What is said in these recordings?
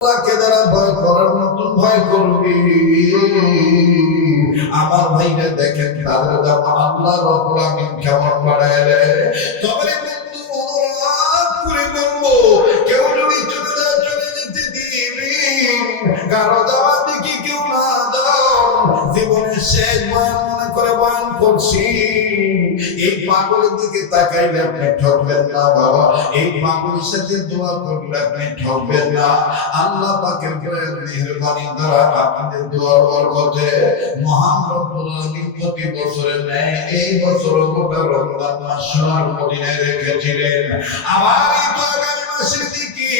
আল্লাহকে যারা ভয় করার মতন ভয় করবি, আমার ভাইরা দেখেন তাদের দাম আল্লাহ রাব্বুল আমিন কেমন বাড়ায় দেয়। তবে বন্ধু অনুরাগ করে বলবো, কেউ যদি চলে যায় চলে যেতে দিবি, কারো যাওয়ার দিকে কেউ না যাও। জীবনের শেষ বয়ান মনে করে বয়ান করছি, এই পাগলের দিকে তাকাইলে আপনি ঠকবেন না বাবা, এই পাগলের সাথে দোয়া করলে আপনি ঠকবেন না। আল্লাহ পাকের দয়ার মেহেরবানি দ্বারা আপনাদের দোয়ার বরকতে মহান রব্বুল আলামিন প্রতি বছরের ন্যায় এই বছর গোটা রমজান মাস সোনার মদিনায় রেখেছিলেন। আবার এই তো আগামী মাসের দিকে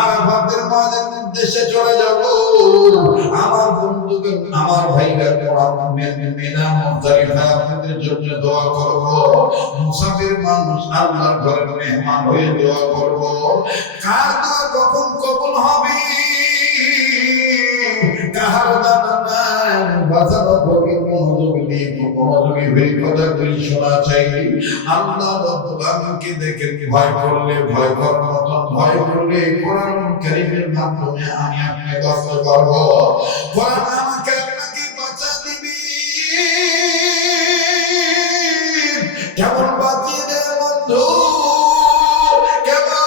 আরাফাতের মাঝের উদ্দেশ্যে চলে যাব। আমার বন্ধুগণ, আমার ভাইরা, মিনা মুজদালিফা আপনাদের জন্য দোয়া করব। মুসাফির মানুষ আল্লাহর ঘরে মেহমান হয়ে দোয়া করব। কার দোয়া কখন কবুল হবে কাহার জানা নাই। বাজার গভীর মনোযোগী হয়ে কথাগুলি শোনা চাই। আল্লাহ রাব্বুল আমিনকে দেখে ভয় করলে, ভয় করার মতন ভয় করলে কোরআন কারীমের মাধ্যমে আমি আপনাকে কষ্ট করব। কোরআন আমাকে আপনাকে বাঁচা দিবি। কেমন বাঁচিয়ে দেয় বন্ধু, কেমন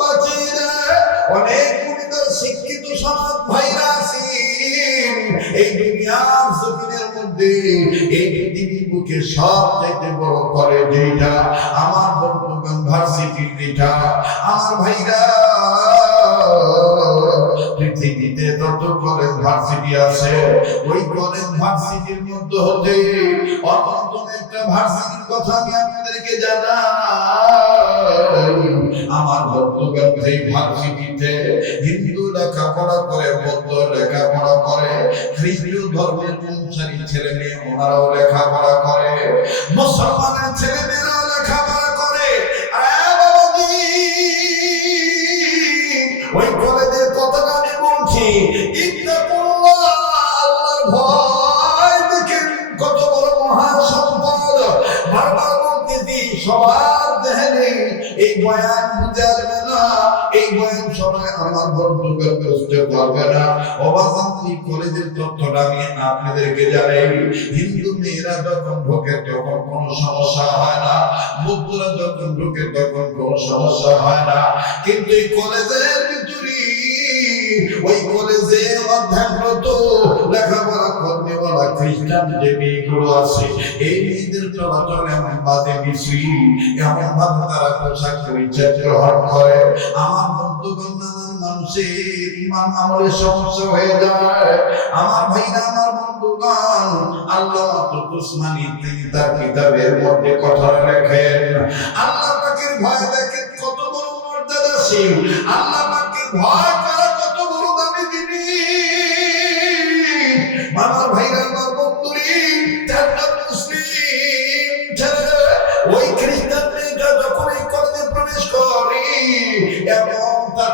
বাঁচিয়ে দেয়। অনেক শিক্ষিত সমাজ ভাইরা আছেন এই দুনিয়ার জমিনের মধ্যে, এই পৃথিবীর বুকে সবচেয়ে বড় করে যেটা আমার বন্ধুগণ ভার্সিটির যেটা। আমার ভাইরা, পৃথিবীতে যত কলেজ ভার্সিটি আছে, ওই কলেজ ভার্সিটির মধ্যে হতে অন্যতম একটা ভার্সিটির কথা আমি আপনাদেরকে জানাই। আমার বন্ধুগণ সেই ভার্সিটিতে হিন্দু লেখাপড়া করে, বৌদ্ধ লেখাপড়া করে, খ্রিস্টীয় ধর্মের অনুসারী ছেলে মেয়ে ওনারাও লেখাপড়া করে, মুসলমানের ছেলে মেয়েরাও লেখাপড়া করে। ওই কলেজের কথাটা আমি বলছি, আল্লাহর ভয় দেখেন কত বড় মহা সম্পদ। বারবার বলতেছি, সবার দেহে এই বয়ান বুঝাবে না, এই বয়ান সবাই আমার বন্ধুকে বুঝতে পারবে না। অবাধন এই কলেজের তথ্যটা আমি আপনাদেরকে জানাই। হিন্দু মেয়েরা যখন ঢোকে তখন কোনো সমস্যা হয় না, বৌদ্ধরা যখন ঢোকে তখন কোনো সমস্যা হয় না। কিন্তু এই কলেজের ভিতরে, ওই কলেজে অধ্যয়নরত লেখাপড়া করনেওয়ালা খ্রিস্টান যে মেয়েগুলো আছে, এই মেয়েদের চলাচল এমন বাজে মিশ্রি, এমন ভাবে তারা পোশাক পরিচ্ছদ গ্রহণ করে। আমার বন্ধুগণ, নানান মানুষের ইমান আমলের সমস্যা হয়ে যায়। আমার ভাইরা, আমার বন্ধুগণ, আল্লামা তুসমানী তিনি তার কিতাবের মধ্যে কথা লেখেন, আল্লাহ পাকের ভয় দেখেন কত বড় মর্যাদাশীল, আল্লাহ পাকের ভয় করা কত বড় দামি জিনিস। আমার ভাইরা, আমার বন্ধুরি, যারা মুসলিম ছেলে ওই খ্রিস্টান মেয়েটা যখন এই কলেজে প্রবেশ করে, এবং তার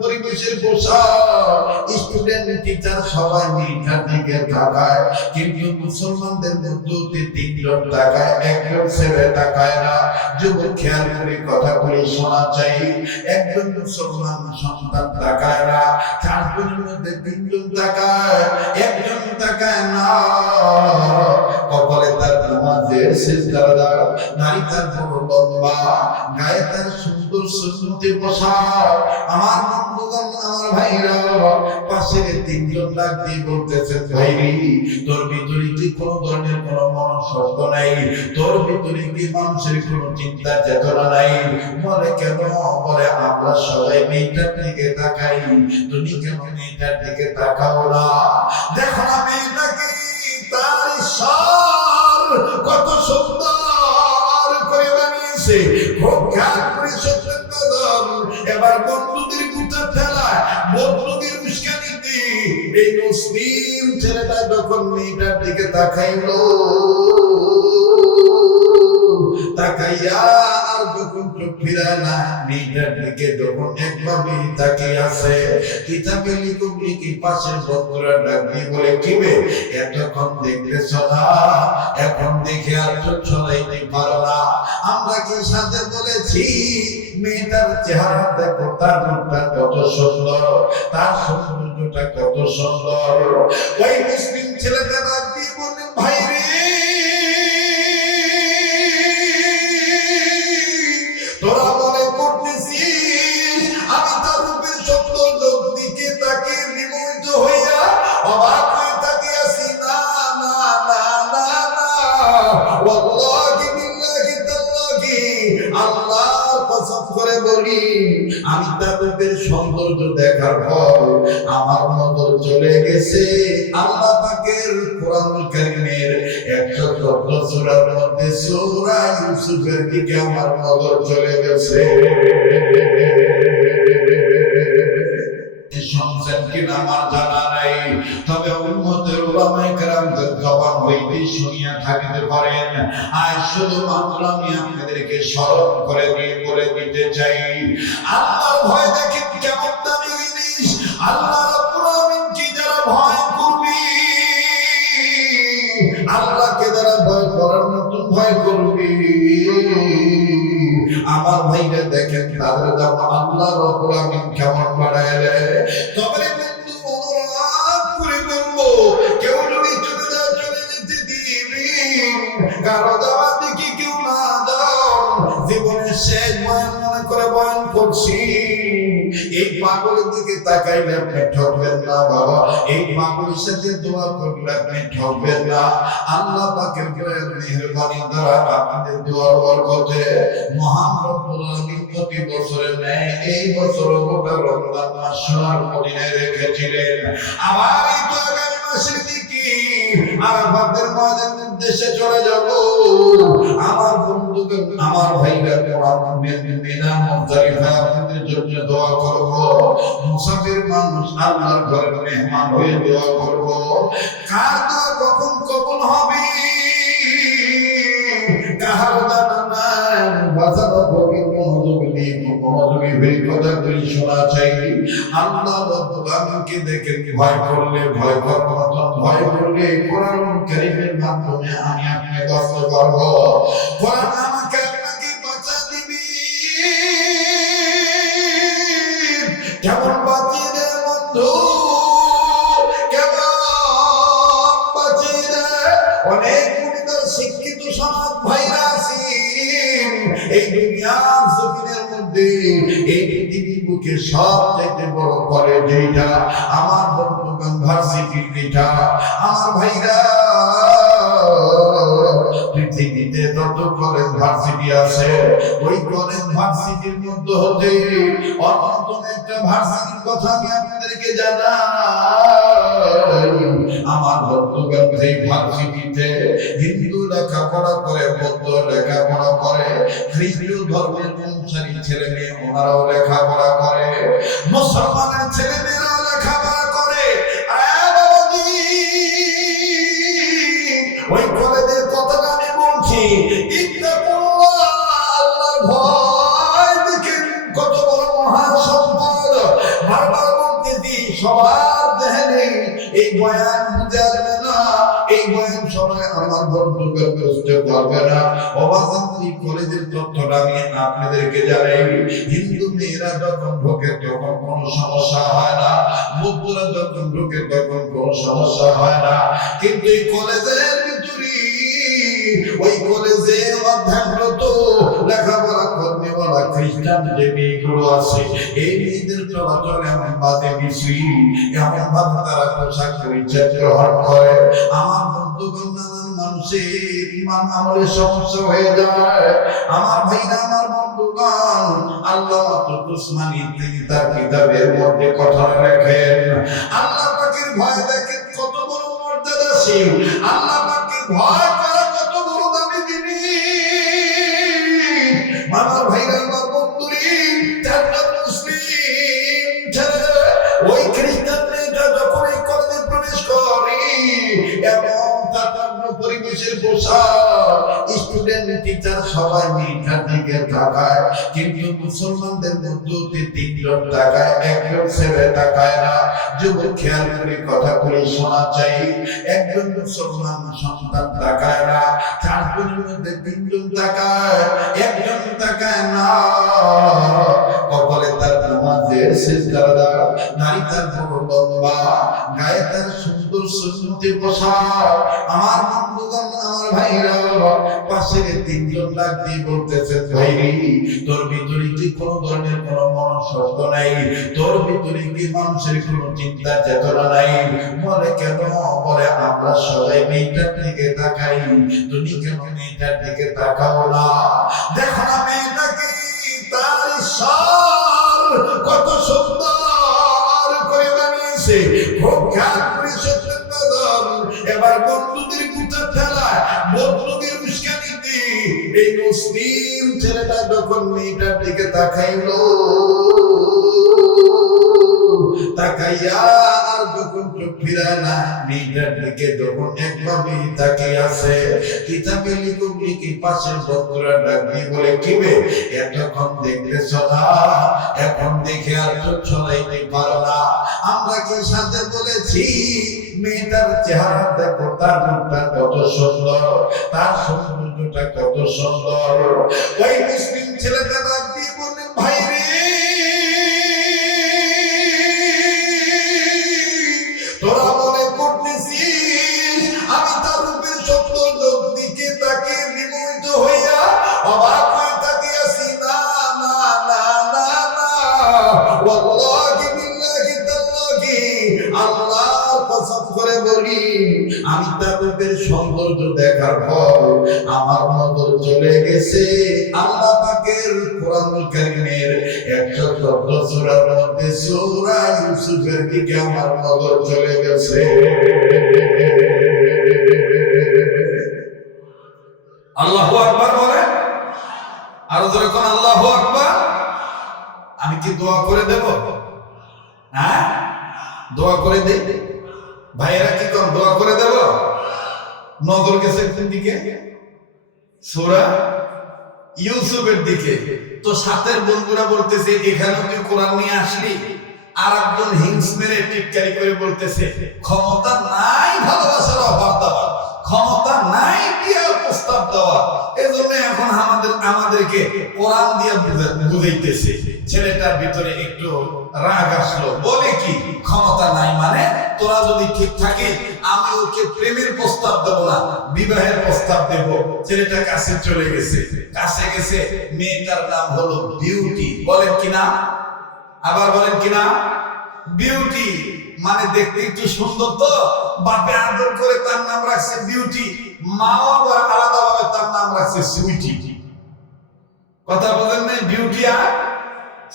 পরিবেশের পোশাক, স্টুডেন্ট টিচার সবাই মেয়েটার দিকে তাকায়, কিন্তু মুসলমানদের মধ্যে তিনজন তাকায়, একজন ছেলে তাকায় না। যুবক খেয়াল করে কথাগুলি শোনা চাই। একজন মুসলমান সন্তান তাকায় না, চারজনের মধ্যে তিনজন তাকায়, একজন তাকায় না। কপালে তার নামাজের সিজদা, নারী তার বড় লম্বা, গায়ে তার সুন্দর সুন্নতি পোশাক। আমার বন্ধুগণ, আমার ভাইরা, পাশের তিনজন ডাক দিয়ে বলতেছেন, ভাইরি তোর ভিতরে কি কোনো ধরনের কোনো মনঃশব্দ নাই? তোর ভিতরে কি মানুষের কোনো চিন্তা চেতনা নাই? বলে কেন? বলে আমরা সবাই মেয়েটার দিকে তাকাই, তুমি কেন মেয়েটার দিকে তাকাও না? দেখো না মেয়েটাকে, তার ঈশ্বর কত সুন্দর করে বানিয়েছে, খুব খেয়াল করে সত্যের কদম। এবার বন্ধুদের গুটার ঠেলায়, বন্ধুদের উস্কানিতে এই মুসলিম ছেলেটা যখন মেয়েটার দিকে তাকাইলো, তাকাইয়া আর যখন চোখ ফিরায় না, মেয়েটার দিকে যখন একভাবে তাকিয়ে আছে, কিতাবে লিখি পাশের বন্ধুরা ডাক দিয়ে বলে, কি বে এতক্ষণ দেখতেছ না, এখন দেখে আর চোখ সরাইতে পারো না? আমরা কি সাথে বলেছি মেয়েটার চেহারা দেখো, তার মুখটা কত সুন্দর, তার সৌন্দর্যটা কত সুন্দর। ওই মুসলিম ছেলেটা ডাক দিয়ে বললেন, ভাই রে, তোরা মনে করতেছিস আমি তার রূপের সৌন্দর্য দিকে তাকে বিমোহিত হইয়া অবাক হয়ে তাকিয়ে আছি? না না না না না, ওয়াল্লাহি বিল্লাহি তাআলাহি, আল্লাহর কসম করে বলি, আমি তার রূপের সৌন্দর্য দেখার পর আমার নজর চলে গেছে আল্লাহ পাকের কোরআনুল কারীমের 114 সূরার মধ্যে সূরা ইউসুফের দিকে আমার নজর চলে গেছে। শুনছেন কিনা আমার জানা নাই, তবে উম্মতের উলামায়ে কেরামদের জবান হইতে শুনিয়া থাকিতে পারেন। আজ শুধুমাত্র আমি আপনাদেরকে স্মরণ করে দিয়ে বলে দিতে চাই, আল্লাহর ভয় দেখেন কেমন দামি জিনিস। আল্লাহ রাব্বুল আলামিনকে যারা ভয় করবে, আল্লাহকে যারা ভয় করার মতন ভয় করবে, আমার ভাইরা দেখেন তাদের দাম আল্লাহ রাব্বুল আলামিন কেমন বাড়ায় দেয়। তবে বন্ধু অনুরোধ করে বলবো, কেউ যদি চলে যায় চলে যেতে দিবেন, কারো যাওয়ার দিকে কেউ না যান। জীবনের শেষ বয়ান মনে করে বয়ান করছি, এই পাগলের দিকে তাকাইলে আপনি ঠকবেন না বাবা, এই পাগলের সাথে দোয়া করলে আপনি ঠকবেন না। আল্লাহ পাকের দয়ার মেহেরবানি দ্বারা আপনাদের দোয়ার বরকতে মহান রব্বুল আলামিন প্রতি বছরের ন্যায় এই বছর গোটা রমজান মাস সোনার মদিনায় রেখেছিলেন। আবার এই তো আগামী মাসের দিকে আরাফাতের ময়দানের উদ্দেশ্যে চলে যাব। আমার বন্ধুকে, আমার ভাইরা, মিনা মুজদালিফা আপনাদের জন্য দোয়া করব। মুসাফির মানুষ আল্লাহর ঘরের মেহমান হয়ে দোয়া করব। কার দোয়া কখন কবুল হবে কাহার জানা নাই। বাজার গভীর মনোযোগী হয়ে কথাগুলি শোনা চাই। আল্লাহ রাব্বুল আলামিনকে দেখে ভয় করলে, ভয় করার মতন ভয় করলে কোরআন কারীমের মাধ্যমে আমি আপনাকে কষ্ট করব। কোরআন আমাকে আপনাকে বাঁচা দিবি। কেমন বাঁচিয়ে দেয় বন্ধু, কেমন বাঁচিয়ে দেয়। অনেক শিক্ষিত সমাজ ভাইরা আছেন এই দুনিয়ার জমিনের মধ্যে, এই পৃথিবীর বুকে সবচেয়ে বড় কলেজ এইটা, আমার বন্ধুগণ ভার্সিটির যেটা। আমার ভাইরা, পৃথিবীতে যত কলেজ ভার্সিটি আছে, ওই কলেজ ভার্সিটির মধ্যে হতে অন্যতম একটা ভার্সিটির কথা আমি আপনাদেরকে জানাই। আমার বন্ধুগণ সেই ভার্সিটিতে হিন্দু লেখাপড়া করে, বৌদ্ধ লেখাপড়া করে, খ্রিস্টীয় ধর্মের অনুসারী ছেলে মেয়ে ওনারাও লেখাপড়া করে, মুসলমানের ছেলে মেয়েরাও লেখাপড়া করে। ওই কলেজের কথাটা আমি বলছি, আল্লাহর ভয় দেখে কত বড় মহা সম্পদ। বারবার বলতেছি, সবার দেহে এই বয়ান বুঝে আসবে না, এই বয়ান সবাই আমার বন্ধুকে বুঝতে পারবে না। অবাধন এই কলেজের তথ্যটা আমি আপনাদেরকে জানাই। হিন্দু মেয়েরা যখন ঢোকে তখন কোনো সমস্যা হয় না, বৌদ্ধরা যখন ঢোকে তখন কোনো সমস্যা হয় না। কিন্তু এই কলেজের ভিতরে, ওই কলেজে অধ্যয়নরত লেখাপড়া করনেওয়ালা খ্রিস্টান যে মেয়েগুলো আছে, এই মেয়েদের চলাচল এমন বাদে বেশি, এমন ভাবে তারা পোশাক পরিচ্ছদ গ্রহণ করে। আমার বন্ধুগণ, নানান মানুষের ইমান আমলের সমস্যা হয়ে যায়। আমার ভাইরা, আমার বন্ধুগণ, আল্লামা উসমানী তিনি তার কিতাবের মধ্যে কথা রাখেন, আল্লাহ পাকের ভয় দেখেন কত বড় মর্যাদাশীল, আল্লাহ পাকের ভয় করা কত বড় দামি জিনিস। আমার ভাইরা, আমার বন্ধুরি, জান্নাত মুসলিম ছেলে ওই খ্রিস্টান মেয়েটা যখন এই কলেজে প্রবেশ করে, এবং তার পরিবেশের পোশাক, স্টুডেন্ট টিচার সবাই মেয়েটার দিকে তাকায়, কিন্তু মুসলমানদের মধ্যে তিনজন তাকায়, একজন ছেলে তাকায় না। যুবক খেয়াল করে কথাগুলি শোনা চাই। একজন মুসলমান সন্তান তাকায় না, চারজনের মধ্যে তিনজন তাকায়, একজন তাকায় না। কপালে তার নামাজের সিজদাদার, নারী তার বড় লম্বা, গায়ে তার সুন্দর সুন্নতি পোশাক। আমার বন্ধুগণ, আমার ভাইরা, পাশের তিনজন ডাক দিয়ে বলতেছে, ভাই তোর ভিতরে কি কোনো ধরনের কোনো মনঃশব্দ নাই? তোর ভিতরে কি মানুষের কোনো চিন্তা চেতনা নাই? বলে কেন? বলে আমরা সবাই মেয়েটার দিকে তাকাই, তুমি কেন মেয়েটার দিকে তাকাও না? দেখো না মেয়েটাকে, তার ঈশ্বর কত সুন্দর করে বানিয়েছে, খুব খেয়াল করে সত্যের বদল। এবার বন্ধুদের গুটার ঠেলায়, বন্ধুদের উস্কানিতে এই মুসলিম ছেলেটা যখন মেয়েটার দিকে তাকাইলো, তাকাইয়া আর যখন চোখ ফিরায় না, মেয়েটার দিকে যখন একভাবে তাকিয়ে আছে, কিতাবে লিখি পাশের বন্ধুরা ডাক দিয়ে বলে, কি বে এতক্ষণ দেখতেছ না, এখন দেখে আর চোখ ছড়াইতে পারো না? আমরা কি সাথে বলেছি মেয়েটার চেহারা দেখো, তার মুখটা কত সুন্দর, তার সৌন্দর্যটা কত সুন্দর। ওই মুসলিম ছেলেটা ডাক দিয়ে বললেন, ভাই রে, তোরা মনে করতেছিস আমি তার রূপের সৌন্দর্য দিকে তাকে বিমোহিত হইয়া অবাক হয়ে তাকিয়ে আছি? না না না না না, ওয়াল্লাহি বিল্লাহি তাআলাহি, আল্লাহর কসম করে বলি, আমি তার রূপের সৌন্দর্য দেখার পর আমার নজর চলে গেছে আল্লাহ পাকের কোরআনুল কারীমের 114 সূরার মধ্যে সূরা ইউসুফের দিকে আমার নজর চলে গেছে। আল্লাহু আকবার বলে, আরো জোরে কোন আল্লাহু আকবার। আমি কি দোয়া করে দেব? হ্যাঁ, দোয়া করে দেই। ভাইয়েরা কি কোন দোয়া করে দেব? নজর গেছে কোন দিকে? সূরা ইউসুফের দিকে। তো সাথের বন্ধুরা বলতেছে, এখানে তুই কোরআন নিয়ে আসলি? আর একজন হিংস মেরে টিটকারি করে বলতেছে, ক্ষমতা নাই ভালোবাসার অফার দেওয়ার, ক্ষমতা নাই বিয়ার প্রস্তাব দেওয়া, এজন্য এখন আমাদেরকে কোরআন দিয়ে বুঝাইতেছে। ছেলেটার ভিতরে একটু রাগ আসলো, বলে কি ক্ষমতা নাই মানে? তোরা যদি ঠিক থাকে আমি ওকে প্রেমের প্রস্তাব দেব না, বিবাহের প্রস্তাব দেব। ছেলেটা কাছে চলে গেছে, কাছে গেছে, মেয়েটার নাম হলো বিউটি। বলেন কি না? আবার বলেন কি না? বিউটি মানে দেখতে একটু সুন্দর, তো বাপে আদর করে তার নাম রাখছে বিউটি, মাও আবার আলাদাভাবে তার নাম রাখছে সুইটি। কথা বলেন নাই? বিউটি আর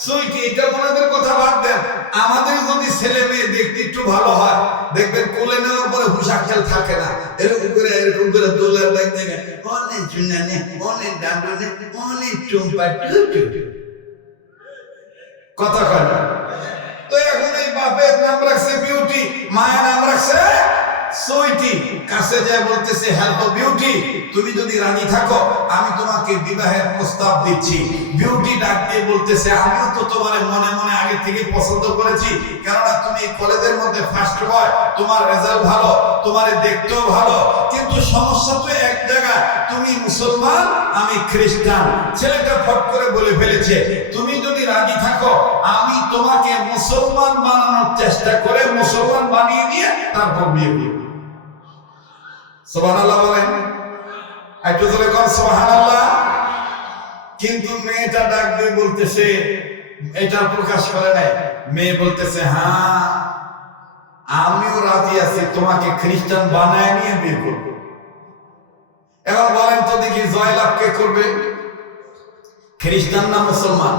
সুইটি, এটা ওনাদের কথা বাদ দেন। আমাদের যদি ছেলে মেয়ে দেখতে একটু ভালো হয়, দেখবেন কোলে নেওয়ার পরে হুঁশাক্ষেল থাকে না, এরকম করে দোলার দেখতে অনেক চুনানে, অনেক ডান্ডনে, অনেক চুম্পা টুটু। কথা কয় না? তো এখন এই বাপের নাম রাখছে বিউটি, মায়ের নাম রাখছে সুইটি। কাছে যায় বলতেছে, হ্যালো বিউটি, তুমি যদি রাজি থাকো আমি তোমাকে বিবাহের প্রস্তাব দিচ্ছি। বিউটি ডাক দিয়ে বলতেছে, আমিও তো তোমার মনে মনে আগে থেকে পছন্দ করেছি, কেননা তুমি কলেজের মধ্যে ফার্স্ট বয়, তোমার রেজাল্ট ভালো, তোমার দেখতেও ভালো, কিন্তু সমস্যা তো এক জায়গায়, তুমি মুসলমান আমি খ্রিস্টান। ছেলেটা ফট করে বলে ফেলেছে, তুমি যদি রাজি থাকো আমি তোমাকে মুসলমান বানানোর চেষ্টা করে মুসলমান বানিয়ে নিয়ে তারপর বিয়ে করব। সুবহানাল্লাহ বলেন, একটু জোরে কোন সুবহানাল্লাহ। কিন্তু মেয়েটা ডাক দিয়ে বলতেছে, এটা প্রকাশ করে নাই, মেয়ে বলতেছে, হ্যাঁ আমিও রাজি আছি, তোমাকে খ্রিস্টান বানায় নিয়ে বিয়ে করব। এখন বলেন তো দেখি জয়লাভ কে করবে, খ্রিস্টান না মুসলমান?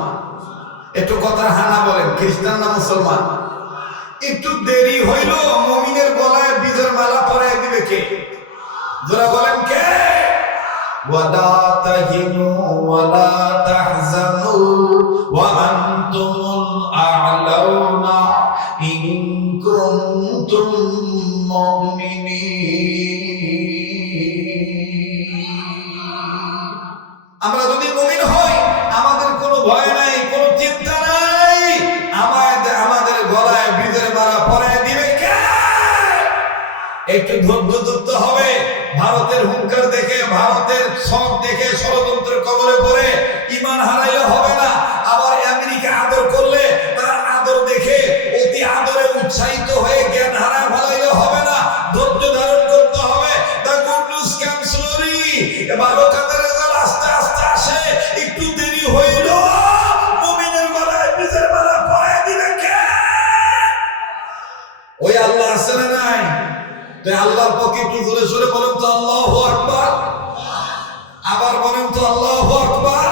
একটু কথা হ্যাঁ না বলেন, খ্রিস্টান না মুসলমান? একটু দেরি হইল, মুমিনের গলায় বীজের মালা পরায় দিবে কে? যারা বলেন কে? ওয়ালা তাহিনু ওয়ালা তাহজানু ওয়া আনতুমুল আ'লাউনা ইন কুনতুম মুমিনিন। একটু ধৈর্য ধরতে হবে। ভারতের হুঙ্কার দেখে, ভারতের সব দেখে ষড়যন্ত্রের কবলে পড়ে ঈমান হারাইলে হবে না। আবার আমেরিকা আদর করলে তার আদর দেখে অতি আদরে উৎসাহিত হয়ে জ্ঞান হারায় ফেলাইলে হবে না। ধৈর্য ধারণ করতে হবে। The good news comes slowly. ভালো কাজের রেজাল্ট আস্তে আস্তে আসে, একটু দেরি হইল মুমিনের গলায় বীজের মালা পরায় দিবে কে? ওই আল্লাহ আছে না নাই? তাই আল্লাহর পক্ষে একটু জোরে সোরে বলেন তো আল্লাহু আকবার। আবার বলেন তো আল্লাহু আকবার।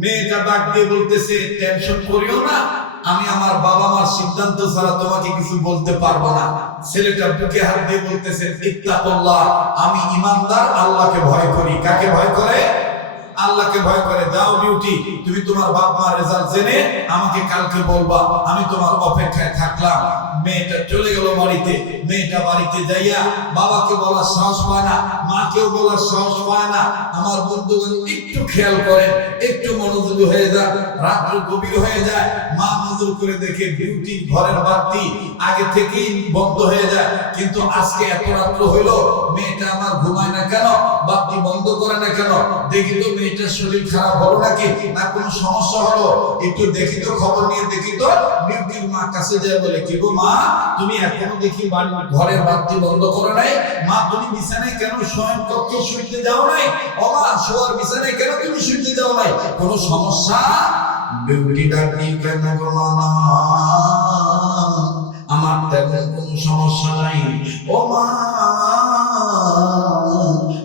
মেয়েটা ডাক দিয়ে বলতেছে, টেনশন করিও না, আমি আমার বাবা মার সিদ্ধান্ত ছাড়া তোমাকে কিছু বলতে পারবো না। ছেলেটা বুকে হাত দিয়ে বলতেছে, ইত্তাকুল্লাহ, আমি ইমানদার, আল্লাহকে ভয় করি। কাকে ভয় করে? আল্লাহকে ভয় করে। যাও বিউটি, তুমি তোমার বাপ মার রেজাল্ট জেনে আমাকে কালকে বলবা, আমি তোমার অপেক্ষায় থাকলাম। মেয়েটা চলে গেল বাড়িতে। মেয়েটা বাড়িতে যাইয়া বাবাকে বলার সাহস পায় না, মাকেও বলার সাহস পায় না। আমার বন্ধুগণ একটু খেয়াল করেন, একটু মনোযোগী হয়ে যান। রাত্র গভীর হয়ে যায়, মা নজর করে দেখে বিউটি ঘরের বাতি আগে থেকেই বন্ধ হয়ে যায়। কিন্তু আজকে এত রাত্র হইলো, মেয়েটা আমার ঘুমায় না কেন, বাতি বন্ধ করে না কেন? দেখি তো মেয়েটার শরীর খারাপ হলো নাকি, না কোনো সমস্যা হলো, একটু দেখি তো, খবর নিয়ে দেখি তো। বিউটির মা কাছে যায়, বলে কি গো মা, তুমি এখনো দেখি ঘরের বাতি বন্ধ করো নাই? মা তুমি বিছানায় কেন শয়ন কক্ষে শুইতে যাও নাই? ও মা, শোয়ার বিছানায় কেন তুমি শুইতে যাও নাই? কোনো সমস্যা? বিউটি ডাক দিয়ে কেন গো মা, আমার তেমন কোনো সমস্যা নাই। ও মা,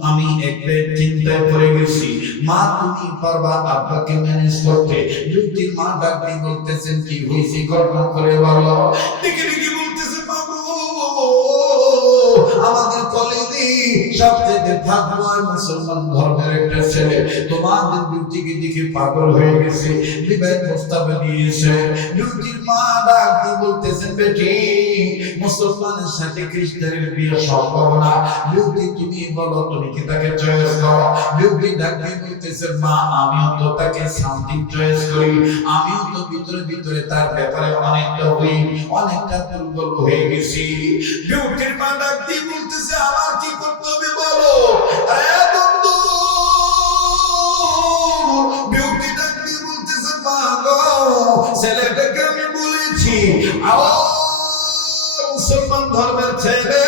আমি একটু চিন্তায় পড়ে গেছি। মা তুমি পারবা আব্বাকে ম্যানেজ করতে? বিউটির মা ডাক দিয়ে বলতেছেন, কি হয়েছে গল্প করে বলো। দেখে দেখে বলতেছে, বাবু আমাদের কলেজে সবচেয়ে থাকবো মুসলমান ধর্মের একটা ছেলে তোমাদের বিউটিকে দেখে পাগল হয়ে গেছে, বিবাহ প্রস্তাব দিয়েছে। বিউটির মা ডাক দিয়ে বলতেছেন, বেটি মুসলমানের সাথে খ্রিস্টানের বিয়ে সম্ভব না। বিউটি তুমি বলো, তুমি কি তাকে চয়েস করো? বিউটি ডাক দিয়ে বলতেছেন, মা আমিও তো তাকে সামথিং চয়েস করি, আমিও তো ভিতরে ভিতরে তার ব্যাপারে অনেকটা অনেকটা দুর্বল হয়ে গেছি। বিউটির মা ডাক দিয়ে বলতেছে, আমার কি করতে হবে বলো? আরে বন্ধু, বিউটি ডাক দিয়ে বলতেছে, মা গো ছেলেটাকে আমি বলেছি মুসলমান ধর্মের ছেলে,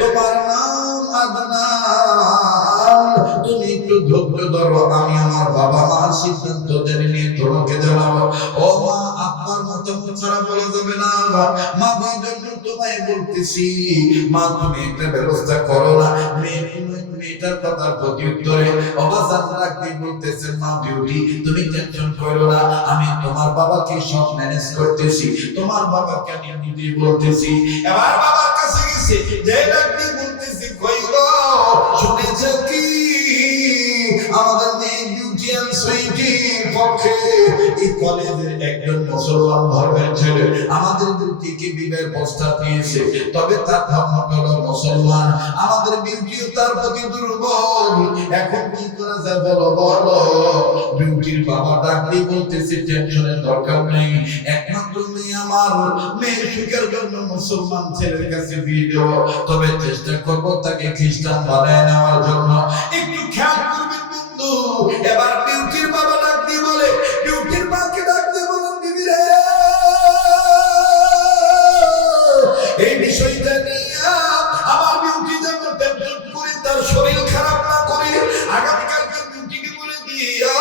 তোমার নাম আদনান, তুমি একটু ধৈর্য ধরো, আমি আমার বাবা মার সিদ্ধান্ত জেনে নিয়ে তোমাকে জানাবো। ও মা, আপনার মতামত ছাড়া বলা যাবে না। মা এই জন্য তোমায় বলতেছি, মা তুমি একটা ব্যবস্থা করো না। মেয়েটার কথার প্রতি উত্তরে অবাজান রাখতে বলতেছেন, মা বিউটি তুমি টেনশন করো না, আমি তোমার বাবাকে সব ম্যানেজ করতেছি, তোমার বাবাকে আমি নিজে বলতেছি। এবার বাবার কাছে গেছে, যে ডাকতে বলতেছি, কই গো শুনেছ কি আমাদের মেয়ে বিউটি এন্ড সুইটির পক্ষে এই কলেজের একজন মুসলমান ধর্মের ছেলে আমাদের বিউটিকে বিবাহের প্রস্তাব দিয়েছে, তবে তার ধর্ম হলো মুসলমান, আমাদের বিউটিও তার প্রতি দুর্বল, এখন কি করা যায় বলো বলো। বিউটির বাবা ডাকতে বলতেছে, টেনশনের দরকার নেই, একমাত্র মেয়ে আমার, মেয়ের সুখের জন্য মুসলমান ছেলের কাছে বিয়ে দেব, তবে চেষ্টা করবো তাকে খ্রিস্টান বানায় নেওয়ার জন্য। একটু খেয়াল করবেন বন্ধু। এবার বিউটির বাবা ডাক দিয়ে বলে, বিউটির মাকে ডাক দিয়ে বলেন, বিবি রে এই বিষয়টা নিয়ে আমার বিউটি যেন টেনশন করে তার শরীর খারাপ না করে, আগামীকালকে বিউটিকে বলে দিও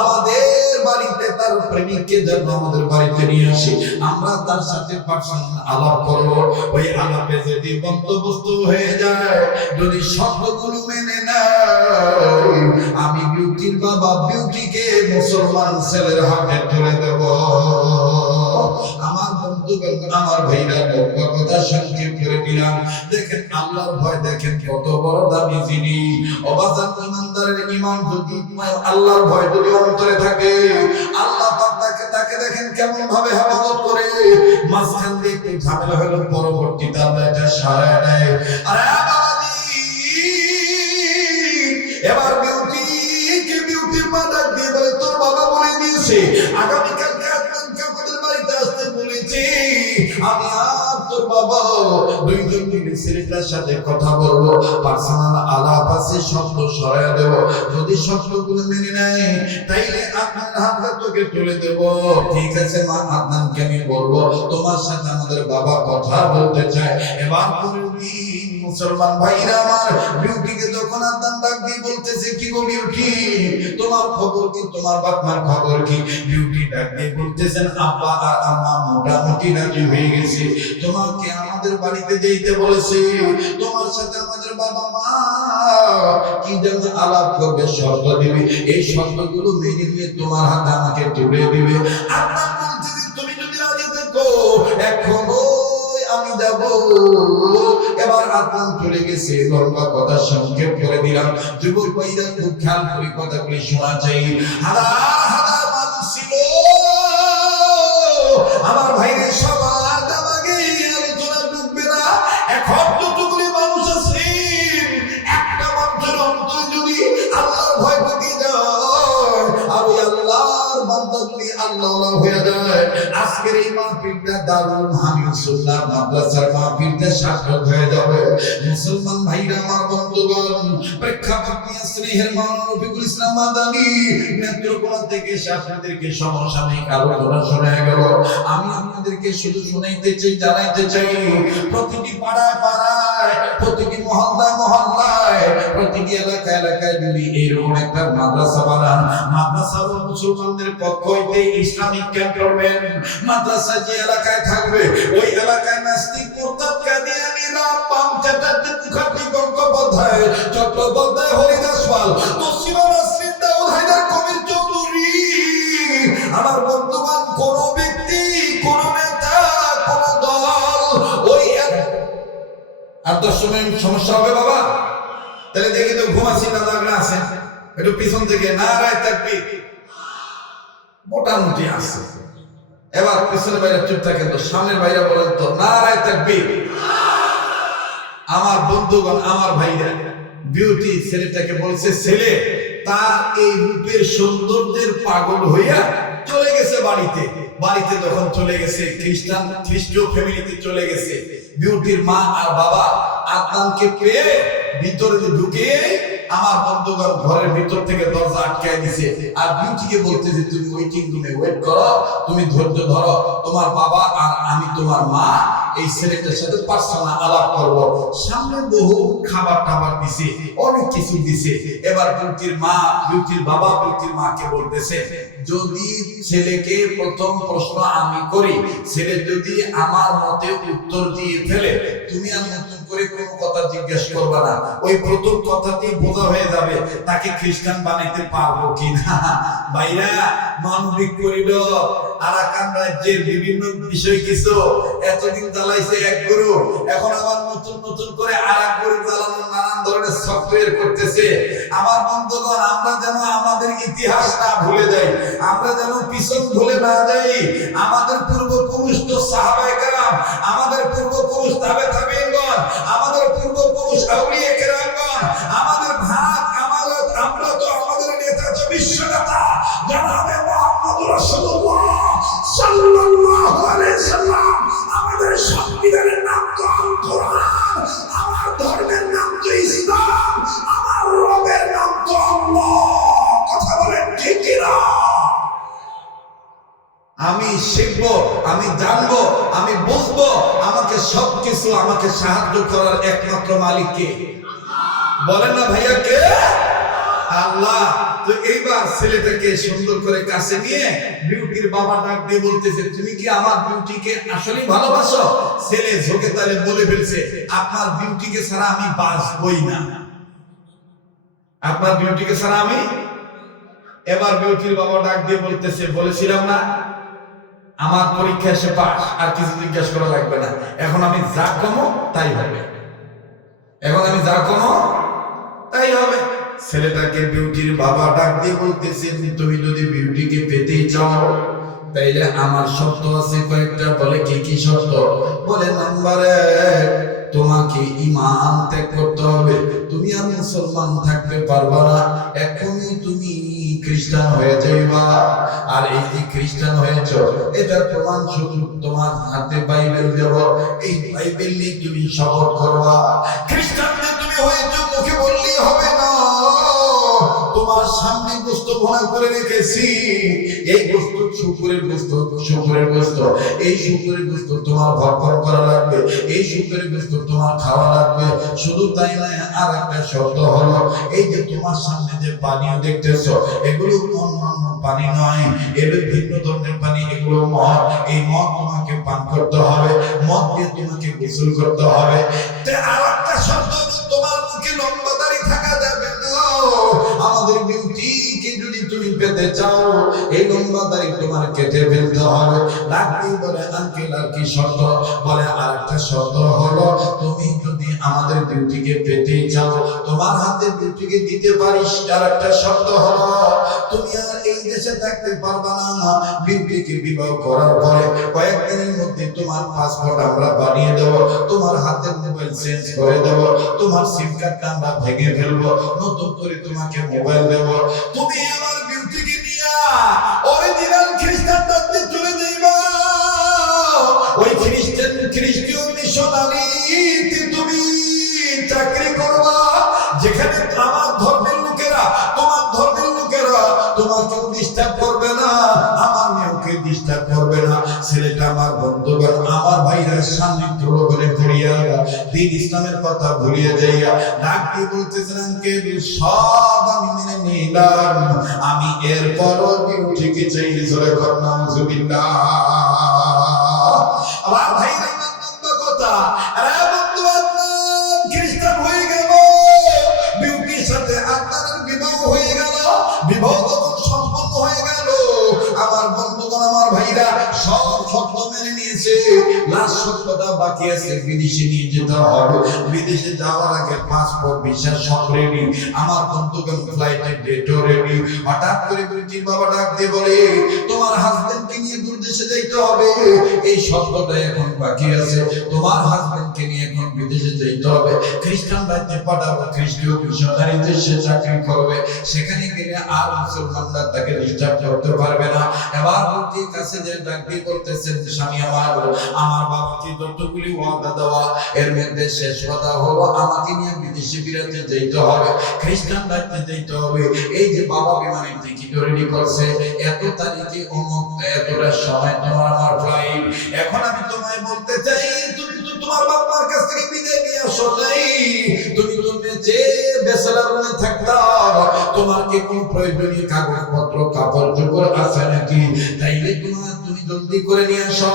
আমাদের বাড়িতে তার প্রেমিককে যেন আমাদের বাড়িতে নিয়ে আসে, আমরা তার সাথে পার্সোনাল আলাপ করব। ওই আলাপে যদি বন্দোবস্ত হয়ে যায়, যদি শর্তগুলো মেনে নেয়, আমি বিউটির বাবা বিউটিকে মুসলমান ছেলের হাতে তুলে দেব। আমার বন্ধুগণ, আমার ভাইরা, কথা সংক্ষেপ করে দিলাম। দেখেন আল্লাহর ভয়, দেখেন কত বড় দামি জিনিস। অবাজান ইমানদারের ঈমান যদি আল্লাহর ভয় যদি অন্তরে থাকে, আল্লাহ পাক তাকে দেখেন কেমন ভাবে হেফাজত করে। মাঝখান দিয়ে একটু ঝামেলা হলো, পরবর্তীতে আল্লাহ এটা সারায় নেয়। আরে বাবাজি, এবার বিউটির মা ডাক দিয়ে বলে, তোর বাবা বলে দিয়েছে আগামীকালকে আমাদের বাড়িতে আসতে বলেছি, আমি আর তো হুজুর বাবা দুইজন মিলে ছেলেটার সাথে কথা বলবো, পার্সোনাল আলাপ আছে, শব্দ সরাইয়া দেব, যদি শব্দগুলো মেনে নেয় তাইলে আপনার হাতটা তোকে তুলে দেব। ঠিক আছে মা, আদনানকে আমি বলবো তোমার সাথে আমাদের বাবা কথা বলতে চায়। এবার পরের দিন মুসলমান ভাইরা আমার বিউটিকে যখন আদনান ডাক দিয়ে বলতেছে, কি গো বিউটি, তোমার খবর কি, তোমার বাপ মার খবর কি? বিউটি ডাক দিয়ে বলতেছেন, আব্বা আর আম্মা মোটামুটি রাজি হয়ে গেছে, তোমাকে আমাদের বাড়িতে যেতে বলেছে, তোমার সাথে আমাদের বাবা মা কি যেন আলাপ করবে, শর্ত দিবে, এই শর্তগুলো মেনে নিয়ে তোমার হাতে আমাকে তুলে দিবে। আদনান বলতেছে, তুমি যদি রাজি থাকো এখনো আমি যাব। এবার আদনান চলে গেছে। লম্বা কথা সংক্ষেপ করে দিলাম, যুবক ভাইরা খুব খেয়াল করে কথাগুলি শোনা চাই। হাজার হাজার মানুষ ছিল আমার ভাইরে, সবার দামাগে আলোচনা ডুববে না। এখন যতগুলি মানুষ আছে একটা মানুষের অন্তরে যদি আল্লাহর ভয় ঢুকে যায় আর ওই আল্লাহর বান্দা যদি আল্লাহ হয়ে যায়, আজকের এই মাহফিলটা দারুল হামিদ সুন্নাহ মাদ্রাসার মাহফিলটা সার্থক হয়ে যাবে। মুসলমান ভাইরা আমার বন্ধুগণ, প্রেক্ষাপট নিয়ে স্নেহের মাওলানা রফিকুল ইসলাম মাদানী নেত্রকোনা থেকে আপনাদেরকে সমসাময়িক আলোচনা শোনায় গেল। আমি আপনাদেরকে শুধু শোনাইতে চাই, জানাইতে চাই, প্রতিটি পাড়ায় পাড়ায়, প্রতিটি মহল্লায় মহল্লায়, প্রতিটি এলাকায় এলাকায় যদি এইরকম একটা মাদ্রাসা বানান, মাদ্রাসা ও মুসলমানদের পক্ষ হইতে ইসলামিক ক্যান্টনমেন্ট মাদ্রাসা যে এলাকায় থাকবে, ওই এলাকায় নাস্তিক মুরতাদ কাদিয়ানী রামবাম চ্যাটার্জি মুখার্জি গঙ্গোপাধ্যায় চট্টোপাধ্যায় হরিদাস পাল পশ্চিমা নাসরিন দাউদ হায়দার কবির চৌধুরী, আমার বর্তমান কোন ব্যক্তি, কোন নেতা, কোন দল ওই আর 10 মিনিট সমস্যা হবে বাবা? তাহলে দেখি তো ঘুমাচ্ছি না লাগনা আছে, একটু পিছন থেকে নারায়ে তাকবীর মোটামুটি আছে। এবার পিছনের বাইরে চুপ থাকেন তো, সামনের বাইরে বলেন তো নারায়ে তাকবীর। আমার বন্ধুগণ, আমার ভাইরা, বিউটি ছেলেটাকে বলছে, ছেলে তার এই রূপের সৌন্দর্যের পাগল হইয়া চলে গেছে বাড়িতে। বাড়িতে যখন চলে গেছে, খ্রিস্টীয় ফ্যামিলিতে চলে গেছে, বিউটির মা আর বাবা আদনানকে পেয়ে ভিতরে ঢুকে আমার বন্ধুগণ ঘরের ভিতর থেকে দরজা আটকায় দিছে, আর বিউটিকে বলতেছে, তুমি ওয়েটিং রুমে ওয়েট করো, তুমি ধৈর্য ধরো, তোমার বাবা আর আমি তোমার মা এই ছেলেটার সাথে পার্সোনাল আলাপ করব। সামনে বহু খাবার টাবার দিছে, অনেক কিছু দিছে। এবার বিউটির মা, বিউটির বাবা বিউটির মাকে বলতেছে, যদি ছেলেকে প্রথম প্রশ্ন আমি করি, ছেলে যদি আমার মতে উত্তর দিয়ে ফেলে, তুমি আর নতুন করে কোনো কথা জিজ্ঞেস করবা না, ওই প্রথম কথাতেই বোঝা হয়ে যাবে তাকে খ্রিস্টান বানাইতে পারবো কিনা। ভাইরা, মানবিক করিডোর আরাকান রাজ্যের বিভিন্ন বিষয় কিছু এতদিন চালাইছে এক গুরু, এখন আবার নতুন নতুন করে আরেক গুরু চালানোর নানান ধরনের সফটওয়্যার করতেছে। আমার বন্ধুগণ, আমরা যেন আমাদের ইতিহাস না ভুলে যাই, আমরা যেন পিছন ভুলে না যাই। আমাদের পূর্বপুরুষ তো সাহাবায়ে কেরাম, আমাদের পূর্বপুরুষ তাবেঈনগণ, আমাদের পূর্বপুরুষ আউলিয়া কেরামগণ, আমাদের ভাত আমানত, আমরা তো আমাদের নেতা তো বিশ্ব নেতা জনাবে মুহাম্মদুর রাসূলুল্লাহ সাল্লাল্লাহু আলাইহি সাল্লাম। আমাদের সংবিধানের নাম তো আল কোরআন, আমার ধর্মের নাম তো ইসলাম, আমার রবের নাম তো আল্লাহ। কথা বলেন ঠিক কি না? আমি শিখবো, আমি জানবো, আমি বুঝবো, আমাকে সবকিছু, আমাকে সাহায্য করার একমাত্র মালিক কে? বলেন না ভাইয়া, কে? আল্লাহ। তো এইবার ছেলেটাকে সুন্দর করে কাছে নিয়ে বিউটির বাবা ডাক দিয়ে বলতেছে, তুমি কি আমার বিউটিকে আসলেই ভালোবাসো? ছেলে ঝোঁকে তালে বলে ফেলছে, আপনার বিউটিকে ছাড়া আমি বাঁচবই না, আপনার বিউটিকে ছাড়া আমি। এবার বিউটির বাবা ডাক দিয়ে বলতেছে, বলেছিলাম না আমার পরীক্ষা এসে পাস, আর কিছু জিজ্ঞাসা করা লাগবে না, এখন আমি যা কমো তাই হবে, এখন আমি যা কমো তাই হবে। ছেলেটাকে বিউটির বাবা ডাক দিয়ে বলতেছেন, তুমি যদি বিউটিকে পেতেই চাও তাইলে আমার শর্ত আছে কয়েকটা। বলে কি কি শর্ত? বলে নাম্বার 1, তোমাকে ঈমান ত্যাগ করতে হবে, তুমি আর মুসলমান থাকতে পারবা না, এখনই তুমি খ্রিস্টান হয়ে যাইবা। আর এই যে খ্রিস্টান হয়েছ, এটা প্রমাণ শুধু তোমার হাতে বাইবেল দেব, এই বাইবেল নিয়ে তুমি শপথ করবা। খ্রিস্টান যে তুমি হয়েছ মুখে বললেই হবে না, তোমার সামনে গোস্ত ভুনা করে রেখেছি, এই গোস্ত শুকরের গোস্ত, শুকরের গোস্ত, এই শুকরের গোস্ত তোমার ভক্ষণ করা লাগবে, এই শুকরের গোস্ত তোমার খাওয়া লাগবে। শুধু তাই নয়, আর একটা শর্ত হলো, এই যে তোমার সামনে যে পানীয় দেখতেছো, এগুলো অন্যান্য পানি নয়, এগুলো ভিন্ন ধরনের পানি, এগুলো মদ। এই মদ তোমাকে পান করতে হবে, মদ দিয়ে তোমাকে গোসল করতে হবে। আর একটা শর্ত, তোমার মুখে লম্বা দাড়ি থাকা যাবে না। আমাদের বিউটিকে যদি তুমি পেতে চাও, এই লম্বা দাড়ি তোমার কেটে ফেলতে হবে। ডাক্তার বলে আঙ্কেল আর কি শর্ত? বলে আর একটা শর্ত হলো, তুমি যদি আমাদের বিউটিকে পেতে চাও, তোমার হাতে বিউটিকে দিতে পারিস। আর একটা শর্ত হলো, তুমি আর এই দেশে থাকতে পারবা না। বিউটিকে বিবাহ করার পরে কয়েকদিনের মধ্যে তোমার পাসপোর্ট আমরা বানিয়ে দেব, তোমার হাতের মোবাইল চেঞ্জ করে দেব, তোমার সিম কার্ডটা আমরা ভেঙে ফেলবো, নতুন করে তোমাকে মোবাইল দেব। তুমি আমার বিউটিকে নিয়ে অরিজিনাল খ্রিস্টান ধর্মে চলে যাইবা। ওই খ্রিস্টীয় মিশনারিতে তুমি চাকরি করবা, যেখানে আমার ধর্মের লোকেরা, তোমার ধর্মের লোকেরা তোমাকেও ডিস্টার্ব করবে না, আমার মেয়েকে ডিস্টার্ব করবে না। ছেলেটা আমার বন্ধুগণ, আমার ভাইরা সামনে তুলো করে ঘুরিয়া দিন ইসলামের কথা ভুলিয়ে যাইয়া ডাক দিয়ে বলতেছেন, আঙ্কেল সব আমি মেনে নিলাম, আমি এরপরও বিউটিকে চাই। জোরে কর নাউজুবিল্লাহ। আমার ভাইরা কথা, আরে বন্ধু আপনার খ্রিস্টান হয়ে গেল, বিউটির সাথে আপনার বিবাহ হয়ে গেল। বিবাহ যখন সম্পন্ন হয়ে গেল, আমার বন্ধুগণ, আমার ভাইরা সব শর্ত মেনে নিয়েছে। লাস্ট শর্তটা বাকি আছে, বিদেশে নিয়ে যেতে হবে। বিদেশে যাওয়ার আগে পাসপোর্ট ভিসা সব রেডি, আমার বন্ধুগণ ফ্লাইটের ডেটও রেডি। হঠাৎ করে বিউটির বাবা ডাক দিয়ে বলে, তোমার হাজবেন্ডকে নিয়ে দূর দেশে যাইতে হবে। এই শর্তটা এখন বাকি আছে, তোমার হাজবেন্ডকে নিয়ে এখন বিদেশে যাইতে হবে। খ্রিস্টান রাজ্যে পাঠাবো, খ্রিস্টীয় মিশনারিতে সে চাকরি করবে, সেখানে গেলে আর মুসলমানরা তাকে ডিস্টার্ব করতে পারবে না। এবার বিউটির কাছে যে ডাক দিয়ে বলতেছেন, স্বামী আমার বাবাকে যতগুলি ওয়াদা দেওয়া, এর মধ্যে শেষ কথা হলো আমাকে নিয়ে বিদেশে বিরাতে যেতে হবে, খ্রিস্টান রাজ্যে যেতে হবে। এই যে বাবা বিমানের টিকিট রেডি করছে, এত তারিখে অমুক এতটা সময় তোমার আমার ফ্লাইট। এখন আমি তোমায় বলতে চাই, তুমি তো তোমার বাবার কাছ থেকে বিদায় নিয়ে আসো নাই, তুমি তো যে বেচারার রুমে থাকতাম, তোমার কি কোন প্রয়োজনীয় কাগজপত্র কাপড় চোপড় আছে নাকি? তাইলে তুমি জলদি করে নিয়ে আসো,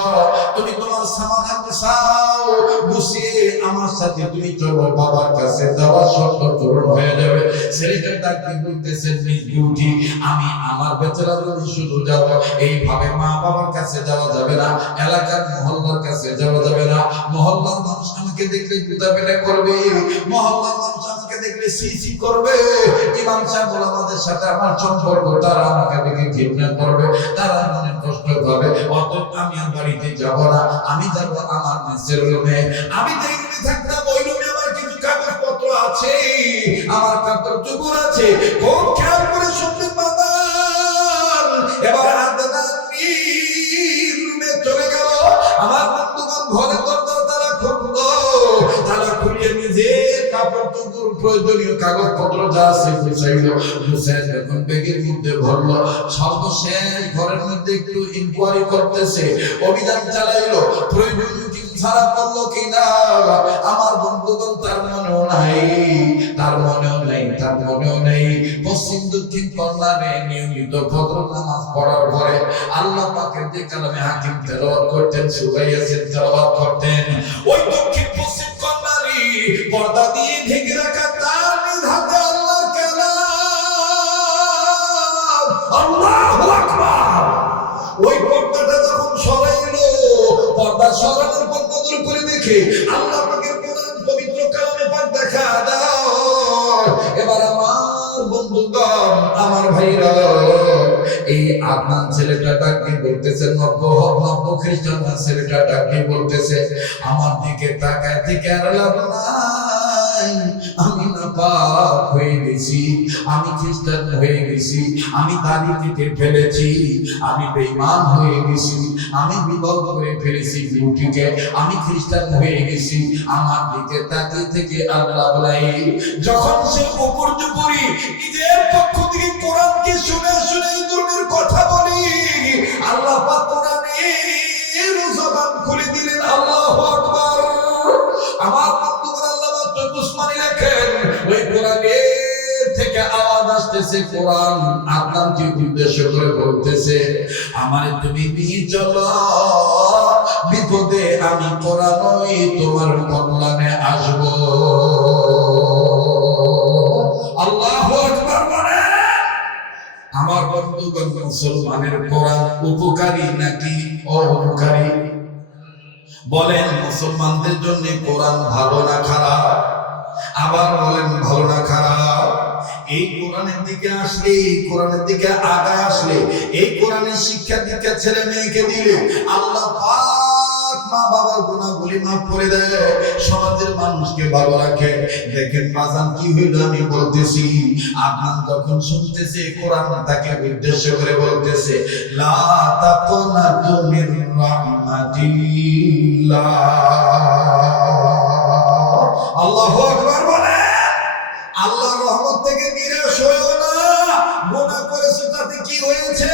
তুমি তোমার সামান গুছাও, গুছিয়ে আমার সাথে তুমি চলো বাবার কাছে, যাওয়ার শর্ত পূরণ হয়ে যাবে। ছেলেটা ডাকতে বলতেছেন, মিস বিউটি, আমি আমার বেচারার রুমে শুধু যাব, এইভাবে মা বাবার কাছে যাওয়া যাবে না, এলাকার মহল্লার কাছে যাওয়া যাবে না। মহল্লার মানুষ আমাকে দেখলে গুতাবেলা করবে, মহল্লার মানুষ আমাকে দেখলে সিসি করবে, ইমাম সাহেব ওলামাদের সাথে আমার সম্পর্ক, তারা আমাকে দেখে ঘৃণা করবে, তারা মনে কষ্ট পাবে। অতএব আমি আর বাড়িতে যাব না, আমি যাব আমার মেসের রুমে। আমি যেই রুমে থাকতাম, ওই রুমে আমার কিছু কাগজপত্র আছে, আমার কাপড় চোপড় আছে, খুব খেয়াল করে শুনতে পাবেন। এবার আদানি রুমে চলে গেল, আমার বন্ধুগণ ঘরে দরজা তারা খুললো, তারা খুলিয়ে নিজে কাপড় চোপড় প্রয়োজনীয় কাগজপত্র যা আছে গুছাইল, গুছাই যখন ব্যাগের মধ্যে ভরলো, সর্বশেষ ঘরের মধ্যে একটু ইনকোয়ারি করতেছে, অভিযান চালাইলো, প্রয়োজনীয় কিছু ছাড়া পড়লো কিনা। আমার বন্ধুগণ তার মনেও নাই, তার মনেও নাই, তার মনেও নেই। পশ্চিম দক্ষিণ কর্নারে নিয়মিত ফজর নামাজ পড়ার পরে আল্লাহ পাকের যে কালামে হাকিম তেলাওয়াত করতেন, সূরা ইয়াসিন তেলাওয়াত করতেন, ওই দক্ষিণ পশ্চিম কর্নারে পর্দা দিয়ে ঢেকে রাখা তার নিজ হাতে আল্লাহর কালাম, আল্লাহু আকবার। ওই পর্দাটা যখন সরাইলো, পর্দা সরানোর পর নজর করে দেখে আল্লাহ পাকের কোরআন পবিত্র কালামে পাক দেখা দাও। এবার আমার বন্ধুগণ, আমার ভাইরা, এই আদনান ছেলেটা ডাকে বলতেছে, নব্য খ্রিস্টান ছেলেটা ডাকে বলতেছে, আমার দিকে তাকায় থেকে আর লাভ নাই, নাই, আমি নাপাক হয়ে গেছি, আমি খ্রিস্টান হয়ে গেছি, আমি দাড়ি কেটে ফেলেছি, আমি বেঈমান হয়ে গেছি, আমি বিবাহ করে ফেলেছি বিউটিকে, আমি খ্রিস্টান হয়ে গেছি। আমার দিকে তাকিয়ে থেকে আল্লাহ বলে, যখন সে উপর জুপুরি নিজের পক্ষ থেকে কোরআনকে শুনে শুনে এই ধরনের কথা বলি, আল্লাহ পাক কোরআনের জবান খুলে দিলেন। আল্লাহু আকবার। আমার বন্ধুগণ, আল্লাহ মাত্র দুশমনী লেখেন, ওই কোরআনের থেকে আওয়াজ আসতেছে, কোরআন আদনানকে উদ্দেশ্য করে বলতেছে, আমারে তুমি নিয়ে চলো, বিপদে আমি কোরআনই তোমার কল্যাণে আসবো। আল্লাহু আকবার বলে। আমার বন্ধুগণ, মুসলমানের কোরআন উপকারী নাকি অপকারী? বলেন, মুসলমানদের জন্য কোরআন ভালো না খারাপ? আবার বলেন, ভালো না খারাপ? এই কোরআনের দিকে আসলে, এই কোরআনের দিকে আগায় আসলে, এই কোরআনের শিক্ষা দীক্ষা ছেলে মেয়েকে দিলে আল্লাহ পাক মা বাবার গুনাহগুলি মাফ করে দেয়, সমাজের মানুষকে ভালো রাখে। দেখেন বাজান কি হইল, আমি বলতেছি, আপনার যখন শুনতেছে কোরআন তাকে উদ্দেশ্য করে বলতেছে, লা তাকুনাতু মির রাহমাতিল্লাহ। আল্লাহু আকবার বলে। আল্লাহর রহমত থেকে নিরাশ হইও না। গুনাহ করেছো তাতে কি হয়েছে?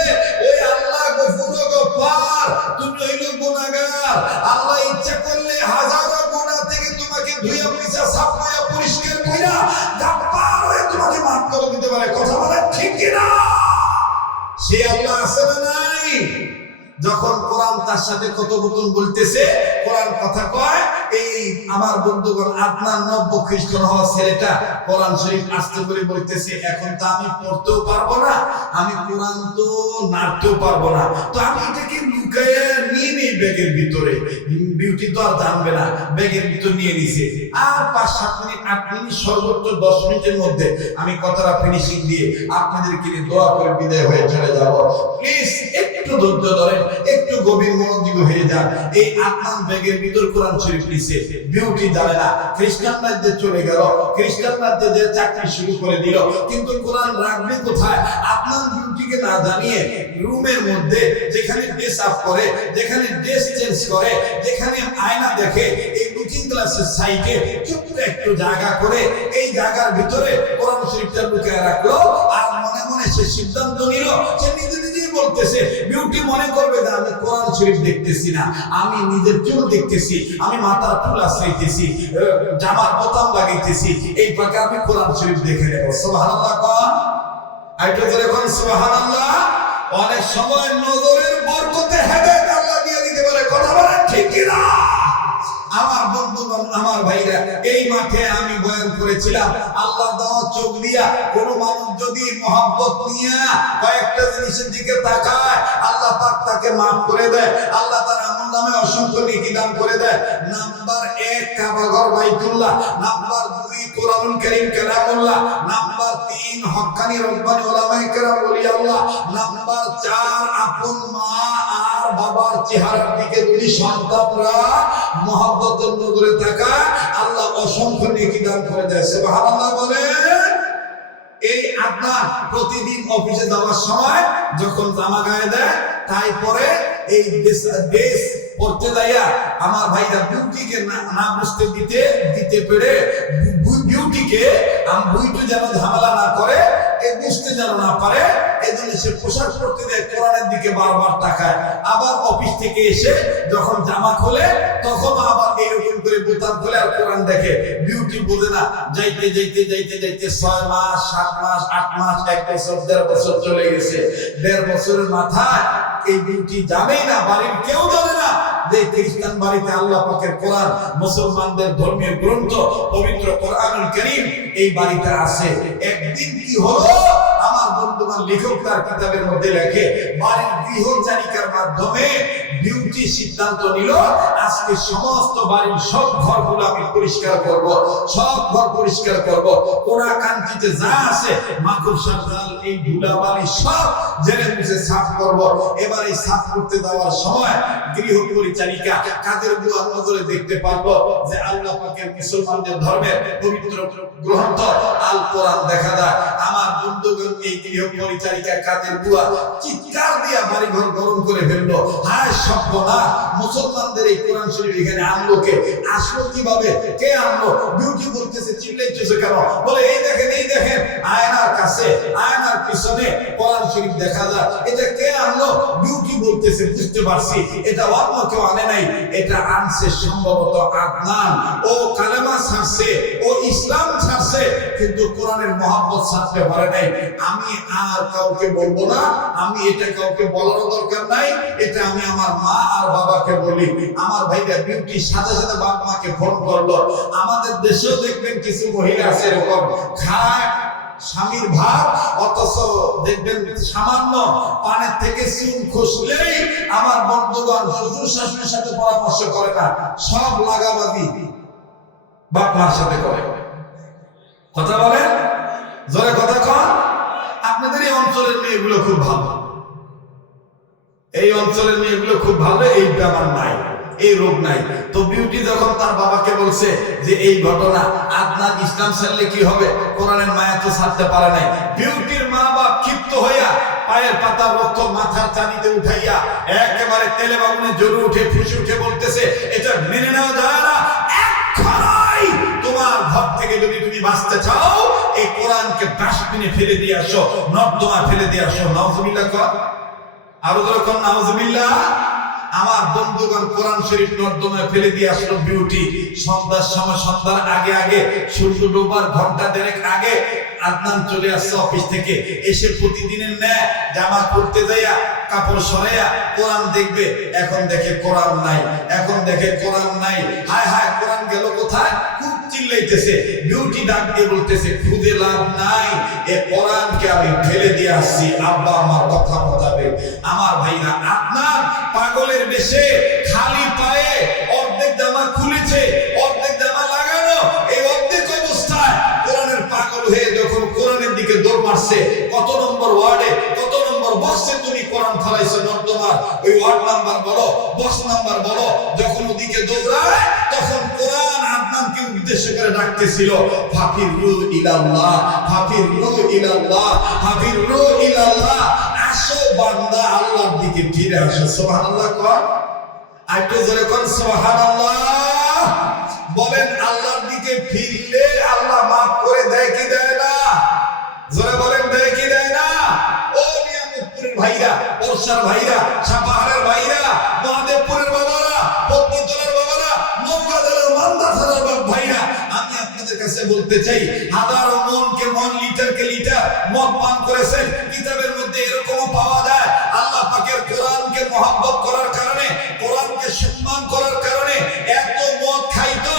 ওই আল্লাহ গফুর গফফার, তুমি হইল গুনাহগার। আল্লাহ ইচ্ছা করলে হাজারো গুনাহ থেকে তোমাকে ধুইয়া মুছা সাফ কইরা পরিষ্কার কইরা গফফার হয়ে তোমাকে মাফ করে দিতে পারে। কথা বলেন ঠিক কি না? সে আল্লাহ আছে না নাই? যখন কোরআন তার সাথে কথোপকথন বলতেছে, কোরআন কথা কয়, এই আমার বন্ধুগণ আদনান নব্য খ্রিস্টান হওয়া ছেলেটা কোরআন শরীফ আস্তে করে বলতেছে, এখন তো আমি পড়তেও পারবো না, আমি কোরআন তো নাড়তেও পারবো না, তো আমি এটাকে লুকাইয়া নিয়ে নিই ব্যাগের ভিতরে। বিউটি তো আর জানবে না, ব্যাগের ভিতর নিয়ে নিছে। আর 5-7 মিনিট 8 মিনিট সর্বোচ্চ 10 মিনিটের মধ্যে আমি কথাটা ফিনিশিং দিয়ে আপনাদেরকে নিয়ে দোয়া করে বিদায় হয়ে চলে যাব। প্লিজ একটু ধৈর্য ধরেন, একটু গভীর মনোযোগী হয়ে যান। এই আদনান ব্যাগের ভিতর কোরআন শরীফ নিছে, বিউটি জানে না, খ্রিস্টান রাজ্যে চলে গেল, খ্রিস্টান রাজ্যে যে চাকরি শুরু করে দিল, কিন্তু কোরআন রাখবে কোথায়? আদনান বিউটিকে না জানিয়ে রুমের মধ্যে যেখানে ড্রেস আপ করে, যেখানে ড্রেস চেঞ্জ করে, যেখানে আয়না দেখে, এই লুকিং গ্লাসের সাইডে ছোট্ট একটু জায়গা করে এই জায়গার ভিতরে কোরআন শরীফটা লুকিয়ে রাখলো। আর মনে মনে সে সিদ্ধান্ত নিল, সে নিজে নিজেই বলতেছে, বিউটি মনে করবে যে আমি কোরআন শরীফ দেখতেছি না, আমি নিজের চুল দেখতেছি, আমি মাথার চুল আশ্রাইতেছি, জামার বোতাম লাগাইতেছি, এই পাকে আমি কোরআন শরীফ দেখে নেব। সুবহানাল্লাহ কোন আইটো ধরে কোন সুবহানাল্লাহ। অনেক সময় নজরের বরকতে হেদায়েত আল্লাহ দিয়ে দিতে পারে। কথা বলেন ঠিক কি না? আমার বন্ধুগণ, আমার ভাইরা, এই মাঠে আমি বয়ান করেছিলাম, আল্লাহ দেওয়া চোখ দিয়া কোন মানুষ যদি মহব্বত নিয়ে কয়েকটা জিনিসের দিকে তাকায়, আল্লাহ পাক তাকে মাফ করে দেয়, আল্লাহ তার আমলনামে অসংখ্য নেকি দান করে দেয়। নাম্বার 1 কাবাঘর বাইতুল্লাহ, নাম্বার 2 কোরআনুল কারীম কালামুল্লাহ, নাম্বার 3 হক্কানি রব্বানি উলামায়ে কেরাম ওলি আল্লাহ, নাম্বার 4 আপন মা আর বাবার চেহারার দিকে যদি সন্তানরা মহব্বতের নজরে তাকায়, আল্লাহ অসংখ্য নেকি দান করে দেয়। সুবহানাল্লাহ বলে। এই আদনান প্রতিদিন অফিসে যাওয়ার সময় যখন জামা গায়ে দেয়, তাই পরে এই ড্রেস পড়তে যাইয়া আমার ভাইরা বিউটিকে না বুঝতে দিতে পেরে, বিউটিকে বুইটু যেন ঝামেলা না করে, এই বুঝতে যেন না পারে, এজন্য সে পোশাক পরতে দেয়, কোরআনের দিকে বারবার তাকায়। আবার অফিস থেকে এসে যখন জামা খোলে, তখন আবার এরকম করে বোতাম খোলে আর কোরআন দেখে। বিউটি বোঝে না, যাইতে যাইতে যাইতে যাইতে 6 মাস 7 মাস 8 মাস 1 বছর 1.5 বছর চলে গেছে। 1.5 বছরের মাথায় এই বিউটি জানেই না, বাড়ির কেউ জানে না যে খ্রিস্টান বাড়িতে আল্লাহ পাকের কোরআন, মুসলমানদের ধর্মীয় গ্রন্থ পবিত্র কোরআনুল কারীম এই বাড়িতে আছে। একদিন কি হলো, আমার বন্ধুগণ, লেখক তার কিতাবের মধ্যে লেখে বাড়ির গৃহচারিকার মাধ্যমে বিউটি সিদ্ধান্ত নিল, আজকে সমস্ত বাড়ির সব ঘরগুলো আমি পরিষ্কার করব, সব ঘর পরিষ্কার করব, কোনা কান্তিতে যা আছে মাকড়সার জাল, এই ধুলাবালি সব জেনে মুছে সাফ করব। এবার এই সাফ করতে দেওয়ার সময় গৃহ পরিচারিকা কাদের বুয়ার নজরে দেখতে পারলো যে আল্লাহ পাকের মুসলমানদের ধর্মের পবিত্র গ্রন্থ আল কোরআন দেখা যায়। আমার বন্ধুগণ, এই গৃহ পরিচারিকা কাদের বুয়া চিৎকার দিয়া বাড়ি ঘর গরম করে ফেললো। হায় সর্বনাশ, মুসলমানদের এই কোরআন শরীফ এখানে আনলো কে? আসলো কিভাবে? কে আনলো? বিউটি বলতেছে, চিল্লাইতেছে কেন? বলে এই দেখেন, এই দেখেন, আয়নার কাছে, আয়নার পিছনে কোরআন শরীফ দেখা যায়। এটা কে আনলো? বিউটি বলতেছে, বুঝতে পারছি এটা অন্য কেউ আনে নাই, এটা আনছে সম্ভবত আদনান। ও কালেমা ছাড়ছে, ও ইসলাম ছাড়ছে, কিন্তু কোরআনের মহব্বত ছাড়তে পারে নাই। আমি আর কাউকে বলবো না, আমি এটা কাউকে বলার দরকার নাই, এটা আমি আমার মা আর বাবাকে বলি। আমার ভাইরা বিউটির সাথে সাথে বাপ মাকে ফোন করলো। আমাদের দেশেও দেখবেন কিছু মহিলা আছে এরকম, খায় স্বামীর ভাত, অথচ দেখবেন সামান্য পানের থেকে চুন খসলেই আমার বন্ধুগণ শ্বশুর শাশুড়ির সাথে পরামর্শ করে না, সব লাগাবাদি বাপ মার সাথে করে। কথা বলেন, জোরে কথা কন। আপনাদের এই অঞ্চলের মেয়েগুলো খুব ভালো, এই অঞ্চলের মেয়েগুলো খুব ভালো, এই ব্যাপার নাই, এই রোগ নাই। তো বিউটি যখন তার বাবাকে বলছে যে এই ঘটনা, আদনান ইসলাম ছাড়লে কি হবে, কোরআনের মায়া তো ছাড়তে পারে নাই, বিউটির মা বাপ ক্ষিপ্ত হইয়া পায়ের পাতার রক্ত মাথার চানিতে উঠাইয়া একেবারে তেলে বাগুনে জ্বলে উঠে ফুসে উঠে বলতেছে, এটা মেনে নেওয়া যায় না। এক্ষণাই তোমার ঘর থেকে যদি তুমি বাঁচতে চাও, এই কোরআনকে ডাস্টবিনে ফেলে দিয়ে আসো, নর্দমা ফেলে দিয়ে আসো। নাউজুবিল্লাহ কর, আরো যখন নাউজুবিল্লাহ। আমার বন্ধুগণ, কোরআন শরীফ নর্দমায় ফেলে দিয়ে আসলো বিউটি। সন্ধ্যার সময়, সন্ধ্যার আগে আগে, সূর্য ডোবার ঘন্টা দেড়েক আগে আদনান চলে আসছে অফিস থেকে, এসে প্রতিদিনের ন্যায় জামা পরতে যাইয়া কাপড় সরাইয়া কোরআন দেখবে। এখন দেখে কোরআন নাই, এখন দেখে কোরআন নাই। হায় হায়, কোরআন গেল কোথায়? খুব চিল্লাইতেছে। বিউটি ডাক দিয়ে বলতেছে, খুঁজে লাভ নাই, এ কোরআনকে আমি ফেলে দিয়ে আসছি, আব্বা আমার কথা মোতাবেক। আমার ভাইরা, আদনান পাগলের বেশে খালি পায়ে অর্ধেক জামা খুলেছে, অর্ধেক জামা লাগানো, এই অর্ধেক অবস্থায় কোরআনের পাগল হয়ে যখন কোরআনের দিকে দৌড় মারছে, কত নম্বর ওয়ার্ডে, কত নম্বর বক্সে তুমি কোরআন ফলাইছো নর্দমার, ওই ওয়ার্ড নাম্বার বলো, বক্স নাম্বার বলো। যখন ওদিকে দৌড়ায় তখন কোরআন আদনানকে উদ্দেশ্য করে ডাকতেছিল, ফাফিরু ইলাল্লাহ, ফাফিরু ইলাল্লাহ, ফাফিরু ইলাল্লাহ, আসো বান্দা আল্লাহর দিকে ফিরে আসো। সুবহানাল্লাহ কর, আরেকটু জোরে কর সুবহানাল্লাহ। বলেন, আল্লাহর দিকে ফিরলে আল্লাহ মাফ করে দেয় কি দেয় না? জোরে বলেন, দেয় কি দেয় না? ও নিয়ামতপুরের ভাইরা, বর্ষার ভাইরা, সাপাহারের ভাইরা, মহাদেবপুরের বাবারা, পত্নীতলার বাবারা, নৌকাদারের মান্দাসারের ভাইরা, আমি আপনাদের কাছে বলতে চাই, হাজারো মনকে মন, লিটারকে লিটার মদ পান করেছেন। কিতাবের মধ্যে এরকমও পাওয়া যায়, আল্লাহ পাকের কোরআনকে মহব্বত করার কারণে, কোরআনকে সম্মান করার কারণে এত মদ খাইতো,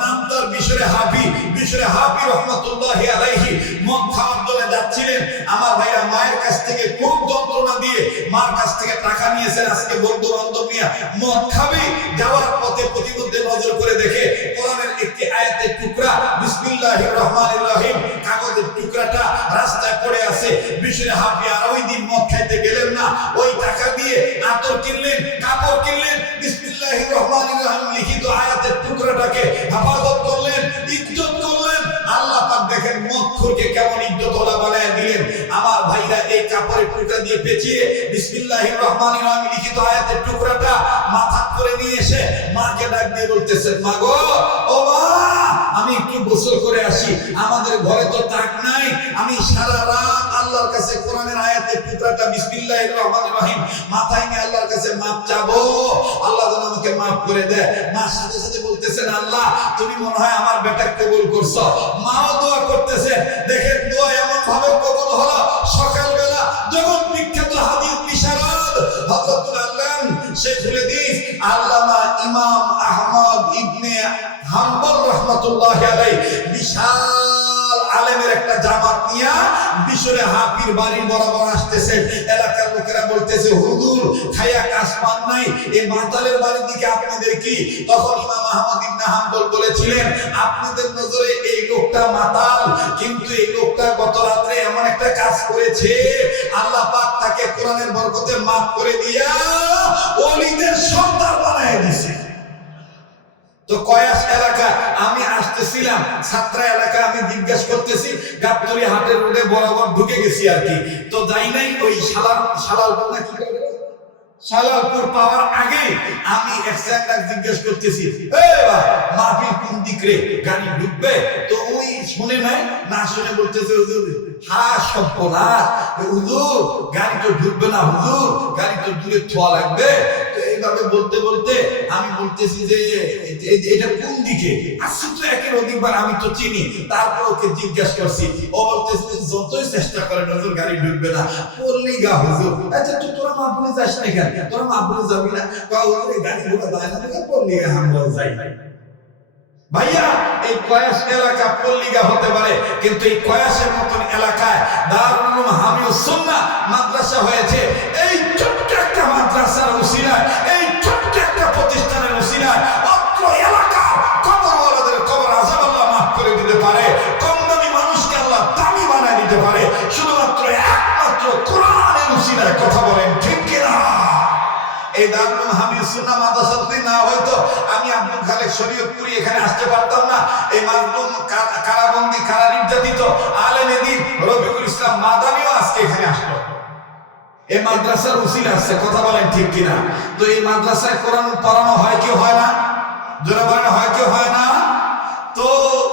নাম তার বিশরে হাফি, বিশরে হাফি রহমাতুল্লাহি আলাইহি। মদ খাওয়ার জন্য যাচ্ছিলেন, আমার ভাইরা মায়ের কাছ থেকে খুব যন্ত্রণা দিয়ে মার কাছ থেকে টাকা নিয়েছেন, আজকে বন্ধু বান্ধব নিয়ে মদ খাবি। যাওয়ার পথে প্রতিমধ্যে নজর করে দেখে কোরআনের একটি আয়াতের টুকরা, বিসমিল্লাহির রহমানির রহিম, কাগজের টুকরাটা রাস্তায় পড়ে আছে। বিশরে হাফি আর ওই দিন মদ খাইতে গেলেন না, ওই টাকা দিয়ে আতর কিনলেন, কাপড় কিনলেন, বিসমিল্লাহির রহমানির রহিম লিখিত আয়াতের টুকরাটাকে হেফাজত করলেন, ইজ্জত করলেন। আল্লাহ পাক দেখেন মদখোরকে কেমন ইজ্জতওয়ালা বানায় দিলেন। আমার ভাইরা, এই কাপড়ের টুকরা দিয়ে পেঁচিয়ে বিসমিল্লাহির রহমানির রহিম লিখিত আয়াতের টুকরাটা মাথা করে নিয়ে এসে মাকে ডাক দিয়ে বলতেছেন, মা গো, ও মা, আমি একটু গোসল করে আসি, আমাদের ঘরে তো তাক নাই, আমি সারা রাত আল্লাহর কাছে কোরআনের আয়াতের টুকরাটা বিসমিল্লাহির রহমানির রহিম মাথায় নিয়ে আল্লাহর কাছে মাপ চাবো, আল্লাহ যেন আমাকে মাফ করে দেয়। মা সাথে সাথে বলতেছেন, আল্লাহ তুমি মনে হয় আমার বেটা কবুল করছো। মাও দোয়া করতেছেন। দেখেন দোয়া এমন ভাবে কবুল হলো, সকালবেলা যখন বিখ্যাত হাদিস বিশারদ হযরতুল আল্লাম শেখুল হাদিস আল্লামা ইমাম আহমদ ইবনে হাম্বল রাহমাতুল্লাহি আলাইহি বিশাল আলেমের একটা জামাত নিয়ে মিশরে হাফির বাড়ির বরাবর আসতেছে। এলাকার লোকেরা বলতেছে, হুজুর খাইয়া কাজ পান নাই, এই মাতালের বাড়ির দিকে আপনাদের কি? তখন ইমাম আহমদ ইবনে হাম্বল বলেছিলেন, আপনাদের নজরে এই লোকটা মাতাল, কিন্তু এই লোকটা গত রাত্রে এমন একটা কাজ করেছে, আল্লাহ পাক তাকে কোরআনের বরকতে মাফ করে দিয়া ওলিদের সর্দার বানায় দিয়েছে। তো কয়াস এলাকা আমি আসতেছিলাম, ছাত্রা এলাকা আমি জিজ্ঞেস করতেছি, গাবতলী হাটের রোডে বরাবর ঢুকে গেছি আর কি। তো যাই নাই, ওই শালালপুর না কি শালালপুর পাওয়ার আগে আমি একসাথে জিজ্ঞেস করতেছি, মাহফিল কোন দিক রে, গাড়ি ঢুকবে? তো ওই শুনে নাই, না শুনে বলতেছে, হুজুর হ্যাঁ সর্বনাশ, হুজুর গাড়ি তো ঢুকবে না, হুজুর গাড়ি তো দূরে থোয়া লাগবে। তো এইভাবে বলতে বলতে আমি বলতেছি যে এটা কোন দিকে? আসছি তো একের অধিকবার, আমি তো চিনি। তারপর ওকে জিজ্ঞেস করছি, ও বলতেছে যতই চেষ্টা করেন হুজুর গাড়ি ঢুকবে না। বললি গা হুজুর, আচ্ছা তুই তোরা মাহফিলে যাস না কেন? তোরা মাহফিলে যাবি না? গাড়ি ঘোড়া যায় না, বললি গা আমরাও যাই। ভাইয়া এই কয়াস এলাকা পল্লিগা হতে পারে, কিন্তু এই কয়াসের মতন এলাকায় দারুল উলুম হামিউস সুন্নাহ মাদ্রাসা হয়েছে। এই ছোট্ট একটা মাদ্রাসার উসিলায়, এই ছোট্ট একটা প্রতিষ্ঠানের উসিলায় অত্র এলাকা কবরওয়ালাদের কবর আযাব আল্লাহ মাফ করে দিতে পারে, কম দামি মানুষকে আল্লাহ দামি বানায় দিতে পারে, শুধুমাত্র একমাত্র কোরআনের উসিলায়। কথা বলেন ঠিক কিনা? এই দারুল উলুম হামিউস সুন্নাহ মাদ্রাসা যদি না হয়তো আমি আব্দুল খালেক শরীয়তপুরি এখানে আসতে পারতাম না। এই মাজলুম কারাবন্দি কারা নির্যাতিত আলেমে দ্বীন রফিকুল ইসলাম মাদানিও আজকে এখানে আসলো। এই মাদ্রাসার উসিলা আছে। কথা বলেন ঠিক কিনা? তো এই মাদ্রাসায় কোরআন পড়ানো হয় কি হয় না? জোরে বলেন হয় কি হয় না? তো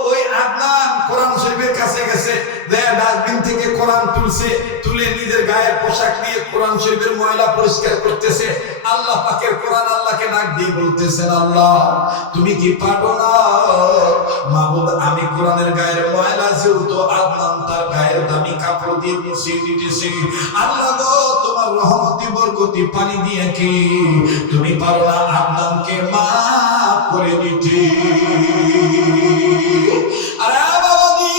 ওই আদনান কোরআন শরীফের কাছে গেছে, ডাস্টবিন থেকে কোরআন তুলছে, তুলে নিজের গায়ের পোশাক দিয়ে কোরআন শরীফের ময়লা পরিষ্কার করতেছে। আল্লাহ পাকের কোরআন আল্লাহকে ডাক দিয়ে বলতেছেন, আল্লাহ তুমি কি পারো না? মাবুদ আমি কোরআনের গায়ের ময়লা যেহেতু আদনান তার গায়ের দামি কাপড় দিয়ে মুছিয়ে দিতেছি, আল্লাহ গো তোমার রহমতি বরকতি পানি দিয়ে কি তুমি পারো না আদনানকে মাফ করে দিতে? আরে বাবাজি,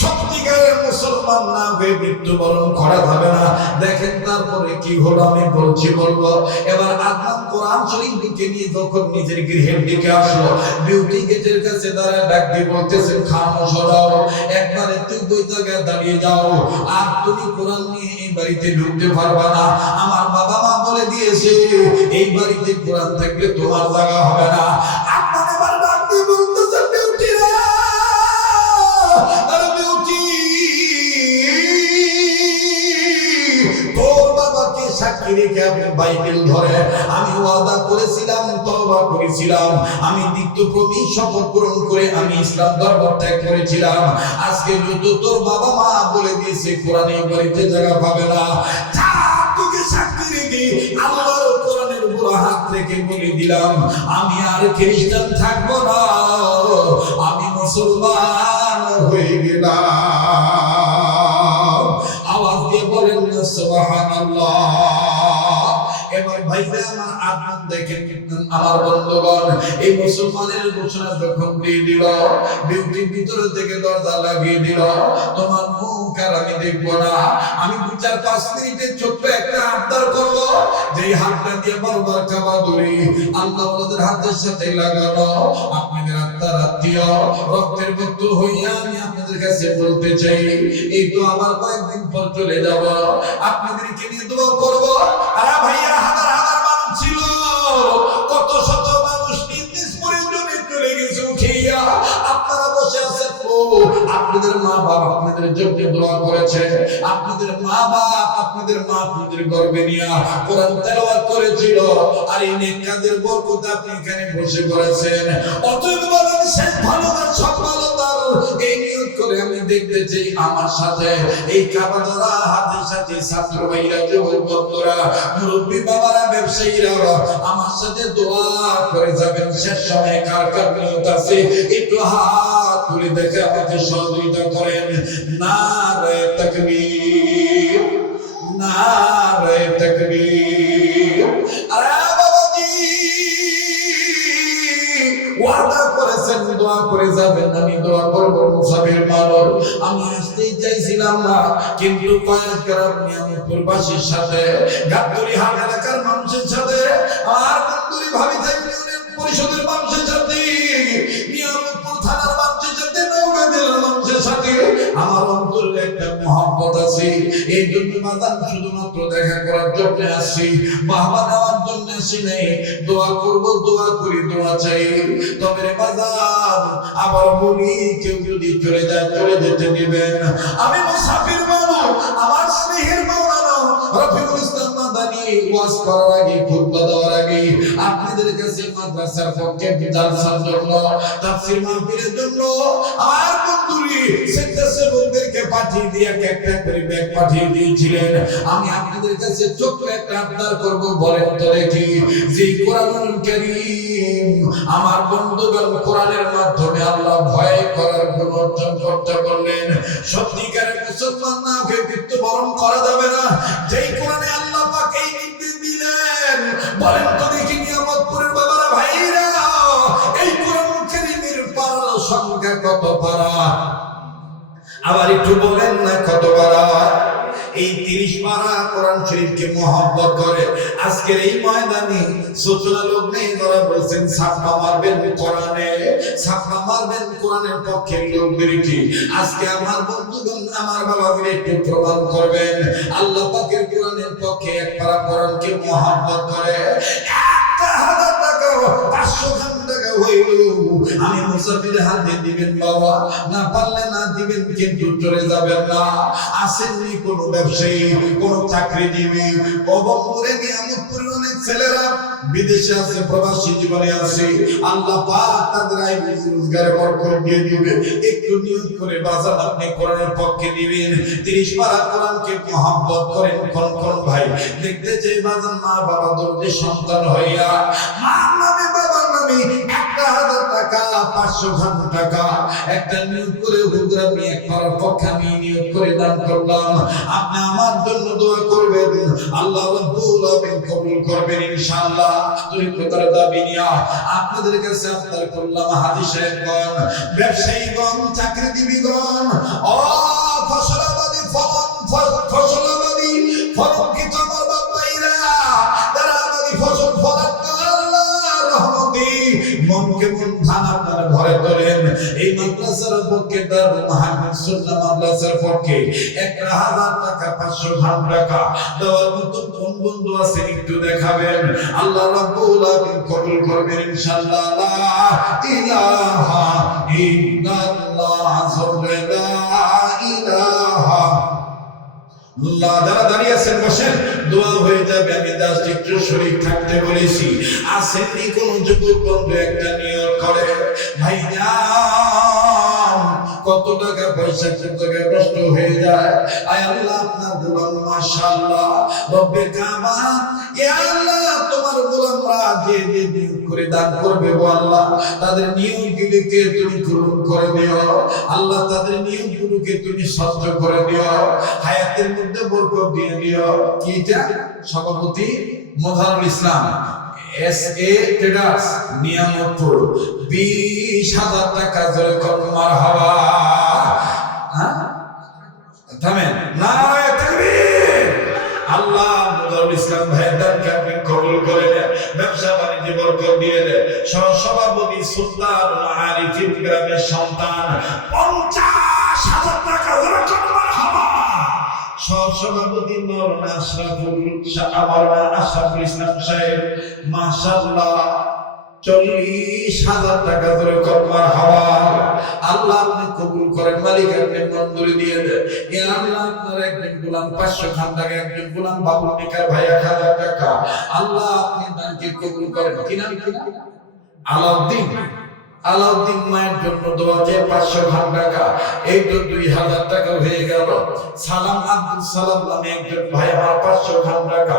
সত্যিকারের মুসলমান না হয়ে মৃত্যুবরণ করা যাবে না। দেখেন তারপরে কি হলো, আমি বলবো। এবার আদনান কোরআন শরীফ দিকে নিয়ে যখন নিজের গৃহের দিকে আসলো, বিউটি গেটের কাছে দাঁড়ায় ডাক দিয়ে বলতেছেন, খামোশ হও, একবারে তুই দুই জায়গায় দাঁড়িয়ে যাও, আর তুমি কোরআন নিয়ে এই বাড়িতে ঢুকতে পারবা না। আমার বাবা মা বলে দিয়েছে এই বাড়িতে কোরআন থাকলে তোমার জায়গা হবে না। আদনান এবার ডাক দিয়ে বলতেছেন, বিউটি রে, আরে বিউটি, তোর বাবাকে সাক্ষী রেখে আমি বাইবেল ধরে আমি ওয়াদা করেছিলাম, তওবা করেছিলাম, আমি তিক্তপ্রমি শপথ পূরণ করে আমি ইসলাম ধর্ম ত্যাগ করেছিলাম। আজকে যদি তোর বাবা মা বলে দিয়েছে কোরআনে বাড়িতে জায়গা পাবে না, তোকে সাক্ষী রেখে আল্লাহর কোরআনের উপর হাত রেখে বলে দিলাম, আমি আর খ্রিস্টান থাকবো না, আমি মুসলমান হয়ে গেলাম। আওয়াজ দিয়ে বলেন না সুবহানাল্লাহ। এবার ভাইরা আমার আদনান দেখেন, আমার বন্ধুগণ, এই মুসলমানের ঘোষণা যখন দিয়ে দিল, বিউটির ভিতরে থেকে দরজা লাগিয়ে দিল, তোমার মুখ আর আমি দেখবো না, আমি 2-4-5 মিনিটের ছোট্ট একটা আবদার করবো, যে হাতটা দিয়ে বারবার কাবা ধরি আল্লাহ ওদের হাতের সাথে লাগানো, আপনাদের আত্মার আত্মীয় রক্তের বন্ধু হইয়া আমি আপনাদের কাছে বলতে চাই, এই তো আমার কয়েকদিন পর চলে যাব, আপনাদেরকে নিয়ে দোয়া করবো। আরে ভাইয়া, হাজার হাজার মানুষ ছিল, কত শত মানুষ নির্দেশ করে চলে গেছে উঠিয়া, আপনারা বসে আছেন, আপনাদের মা বাপ আপনাদের জন্য দোয়া করেছে, আপনাদের মা বাপ আপনাদের মা আপনাদের গর্বে নিয়ে কোরআন তেলাওয়াত করেছিল, আর এই নেক কাজের বরকত আপনি এখানে বসে করেছেন। অতএব বলেন শেষ ভালোবাসা সফলতার এই নিয়ত করে আমি দেখতে চাই আমার সাথে এই কাবা ধরা হাতের সাথে ছাত্র ভাইরা, যুবক বন্ধুরা, মুরব্বী বাবারা, ব্যবসায়ীরা আমার সাথে দোয়া করে যাবেন। শেষ সময় কার কার নিয়ত আছে একটু হাত তুলে দেখে আমাদের সহযোগিতা করেন। নারে তাকবীর, নারে তাকবীর। আরে বাবাজি, ওয়াদা করেছে আসতেছেন, দোয়া করে যাবেন, আমি দোয়া করব মুসাফির মানুষ। আমি আসতেই চাইছিলাম না, কিন্তু কয়েক গ্রাম নিয়ামতপুর বাসীর সাথে, গাবতলী হাট এলাকার মানুষের সাথে, আর গাবতলী ভাবিতা ইউনিয়ন পরিষদের মানুষের সাথে, নিয়ামতপুর থানার মানুষের সাথে, নওগাঁ জেলার মানুষের সাথে আমার অন্তরে একটা মহব্বত আছে। এই জন্য বাজান শুধুমাত্র দেখা করার জন্য আসছি, বাহবা নেওয়ার জন্য আসি নাই। দোয়া করব, দোয়া করি, দোয়া চাই। তবে রে বাজার, আবার বলি, কেউ যদি চলে যায়, চলে যেতে দিবেন। আমি মুসাফির মানুষ, আমার স্নেহের মাওলানা রফিকুল ইসলাম মাদানী ওয়াজ করার আগে, খুতবা দেওয়ার আগে আপনাদের কাছে মাদ্রাসার পক্ষে জালসার জন্য, তাফসীর মাহফিলের জন্য আর বন্ধুরি স্বেচ্ছাসেবকদেরকে পাঠিয়ে দিয়ে একটা করে ব্যাগ পাঠিয়ে দিয়েছিলেন। আমি আপনাদের কাছে ছোট্ট একটা আবদার করব, বলেন তো দেখি, যে কোরআনুল কারীম আমার বন্ধুগণ কোরআনের মাধ্যমে আল্লাহ ভয় করার গুণ অর্জন করতে বললেন, সত্যিকারের মুসলমান না হয়ে মৃত্যুবরণ করা যাবে না। যেই কোরআনে আল্লাহ পাক এই নির্দেশ দিলেন, বলেন তো দেখি নিয়ামতপুরের বাবারা ভাইরা, এই কোরআনুল কারীমের পারা সংখ্যা কত পারা? আবার একটু বলেন না কত পারা? এই 30 পারা কোরআন শরীফকে মহব্বত করে আজকের এই ময়দানে সূচনা লোক নেই, যারা বলছেন ছাপ্পা মারবেন কোরআনে, ছাপ্পা মারবেন কোরআনের পক্ষের লোকদেরকে। আজকে আমার বন্ধুগণ, আমার বাবাদের একটু প্রমাণ করবেন, আল্লাহ পাকের কোরআনের পক্ষে এক পারা কোরআনকে মহব্বত করে 1000 টাকা 500 টাকা হইল, আমি মুসাফির হাতে দিবেন বাবা, না পারলে না দিবেন, কিন্তু চলে যাবেন না। আসেননি কোন ব্যবসায়ী, কোন চাকরিজীবী, অবম্বরে নিয়ামতপুরের অনেক ছেলেরা বিদেশে আছে, প্রবাসী জীবনে আছে, আল্লাহ পাক তাদের আয় রোজগারে বরকত দিয়ে দিবে। একটু নিয়ত করে বাজার আপনি কোরআনের পক্ষে দিবেন। 30 পারা কোরআনকে মহব্বত করেন কোন কোন ভাই? দেখতে চাই বাজার মা বাবা দরজে সন্তান হইয়া, মার নামে বাবার নামে 1000 টাকা 500 টাকা একটা নিয়োগ করে হুজুর আমি এক পারার পক্ষে আমি নিয়োগ করে দান করলাম। আপনি আমার জন্য দোয়া করবেন, আল্লাহ রাব্বুল আলামিন কবুল করবেন ইনশাআল্লাহ। তরিকতার দাবি নিয়া আপনাদের কাছে আবদার করলাম, হাজী সাহেবগণ, ব্যবসায়ীগণ, চাকরিজীবীগণ, ও ফসলাবাদী ফসলাবাদী ফলঙ্কিত আমার বাবাইরা, তারা আমাদের ফসল ফলান আল্লাহর রহমতে মনকে মন ধান আপনারা ঘরে তোলেন। এই মাদ্রাসার পক্ষে দারুল মাহমুদ সুন্নাহ মাদ্রাসার পক্ষে 1000 টাকা 500 টাকা দেওয়ার মতো কোন বন্ধু আছে একটু দেখাবেন, আল্লাহ রাব্বুল আলামিন কবুল করবেন ইনশাআল্লাহ। লা ইলাহা ইল্লাল্লাহ, লা ইলাহা আল্লাহ। যারা দাঁড়িয়ে আছেন বসেন, দোয়া হয়ে যাবে। আমি জাস্ট একটু শরীর থাকতে বলেছি। আসেননি কোন যুবক বন্ধু একটা নিয়ত করে, ভাইজান কত টাকা পয়সা থেকে নষ্ট হয়ে যায়, আয় আল্লাহ আপনার গোলাম মাশাআল্লাহ রব্বে কাবা, ইয়া আল্লাহ তোমার গোলামরা যে যে নিয়ত করে দান করবে গো আল্লাহ, তাদের নিয়তগুলোকে তুমি পূরণ করে দিও আল্লাহ, তাদের নিয়তগুলোকে তুমি সহ্য করে দিও, হায়াতের মধ্যে বরকত দিয়ে দিও। কি এটা? সভাপতি মোজারুল ইসলাম SA ট্রেডার্স নিয়ামতপুর, 20,000 টাকা জোরে কর মারহাবা। হ্যাঁ থামেন, নারায়ে তাকবীর। আল্লাহ মোজারুল ইসলাম ভাইয়ের দানকে আপনি কবুল করে নেন, ব্যবসা বাণিজ্যে বরকত দিয়ে দেন। সভাপতি সুলতান আরিফিন গ্রামের সন্তান, 50,000 টাকা জোরে কর মারহাবা। সভাপতি মাওলানা আশরাফুল ইসলাম সাহেব, মাশাআল্লাহ 40,000 টাকা ধরে কর মারহাবা। আল্লাহ আপনি কবুল করেন, মালিক আপনি মঞ্জুরি দিয়ে দেন। ইয়া আল্লাহ আপনার একজন গোলাম 500 টাকা, একজন গোলাম বাবুল নিকার ভাই 1000 টাকা, আল্লাহ আপনি দানকে কবুল করেন। কি নাম? আলাউদ্দিন মায়ের জন্য দোয়া চেয়ে 500 টাকা, এই তো 2000 টাকা হয়ে গেল। সালাম আব্দুল সালাম নামে একজন ভাই আমার 500 টাকা।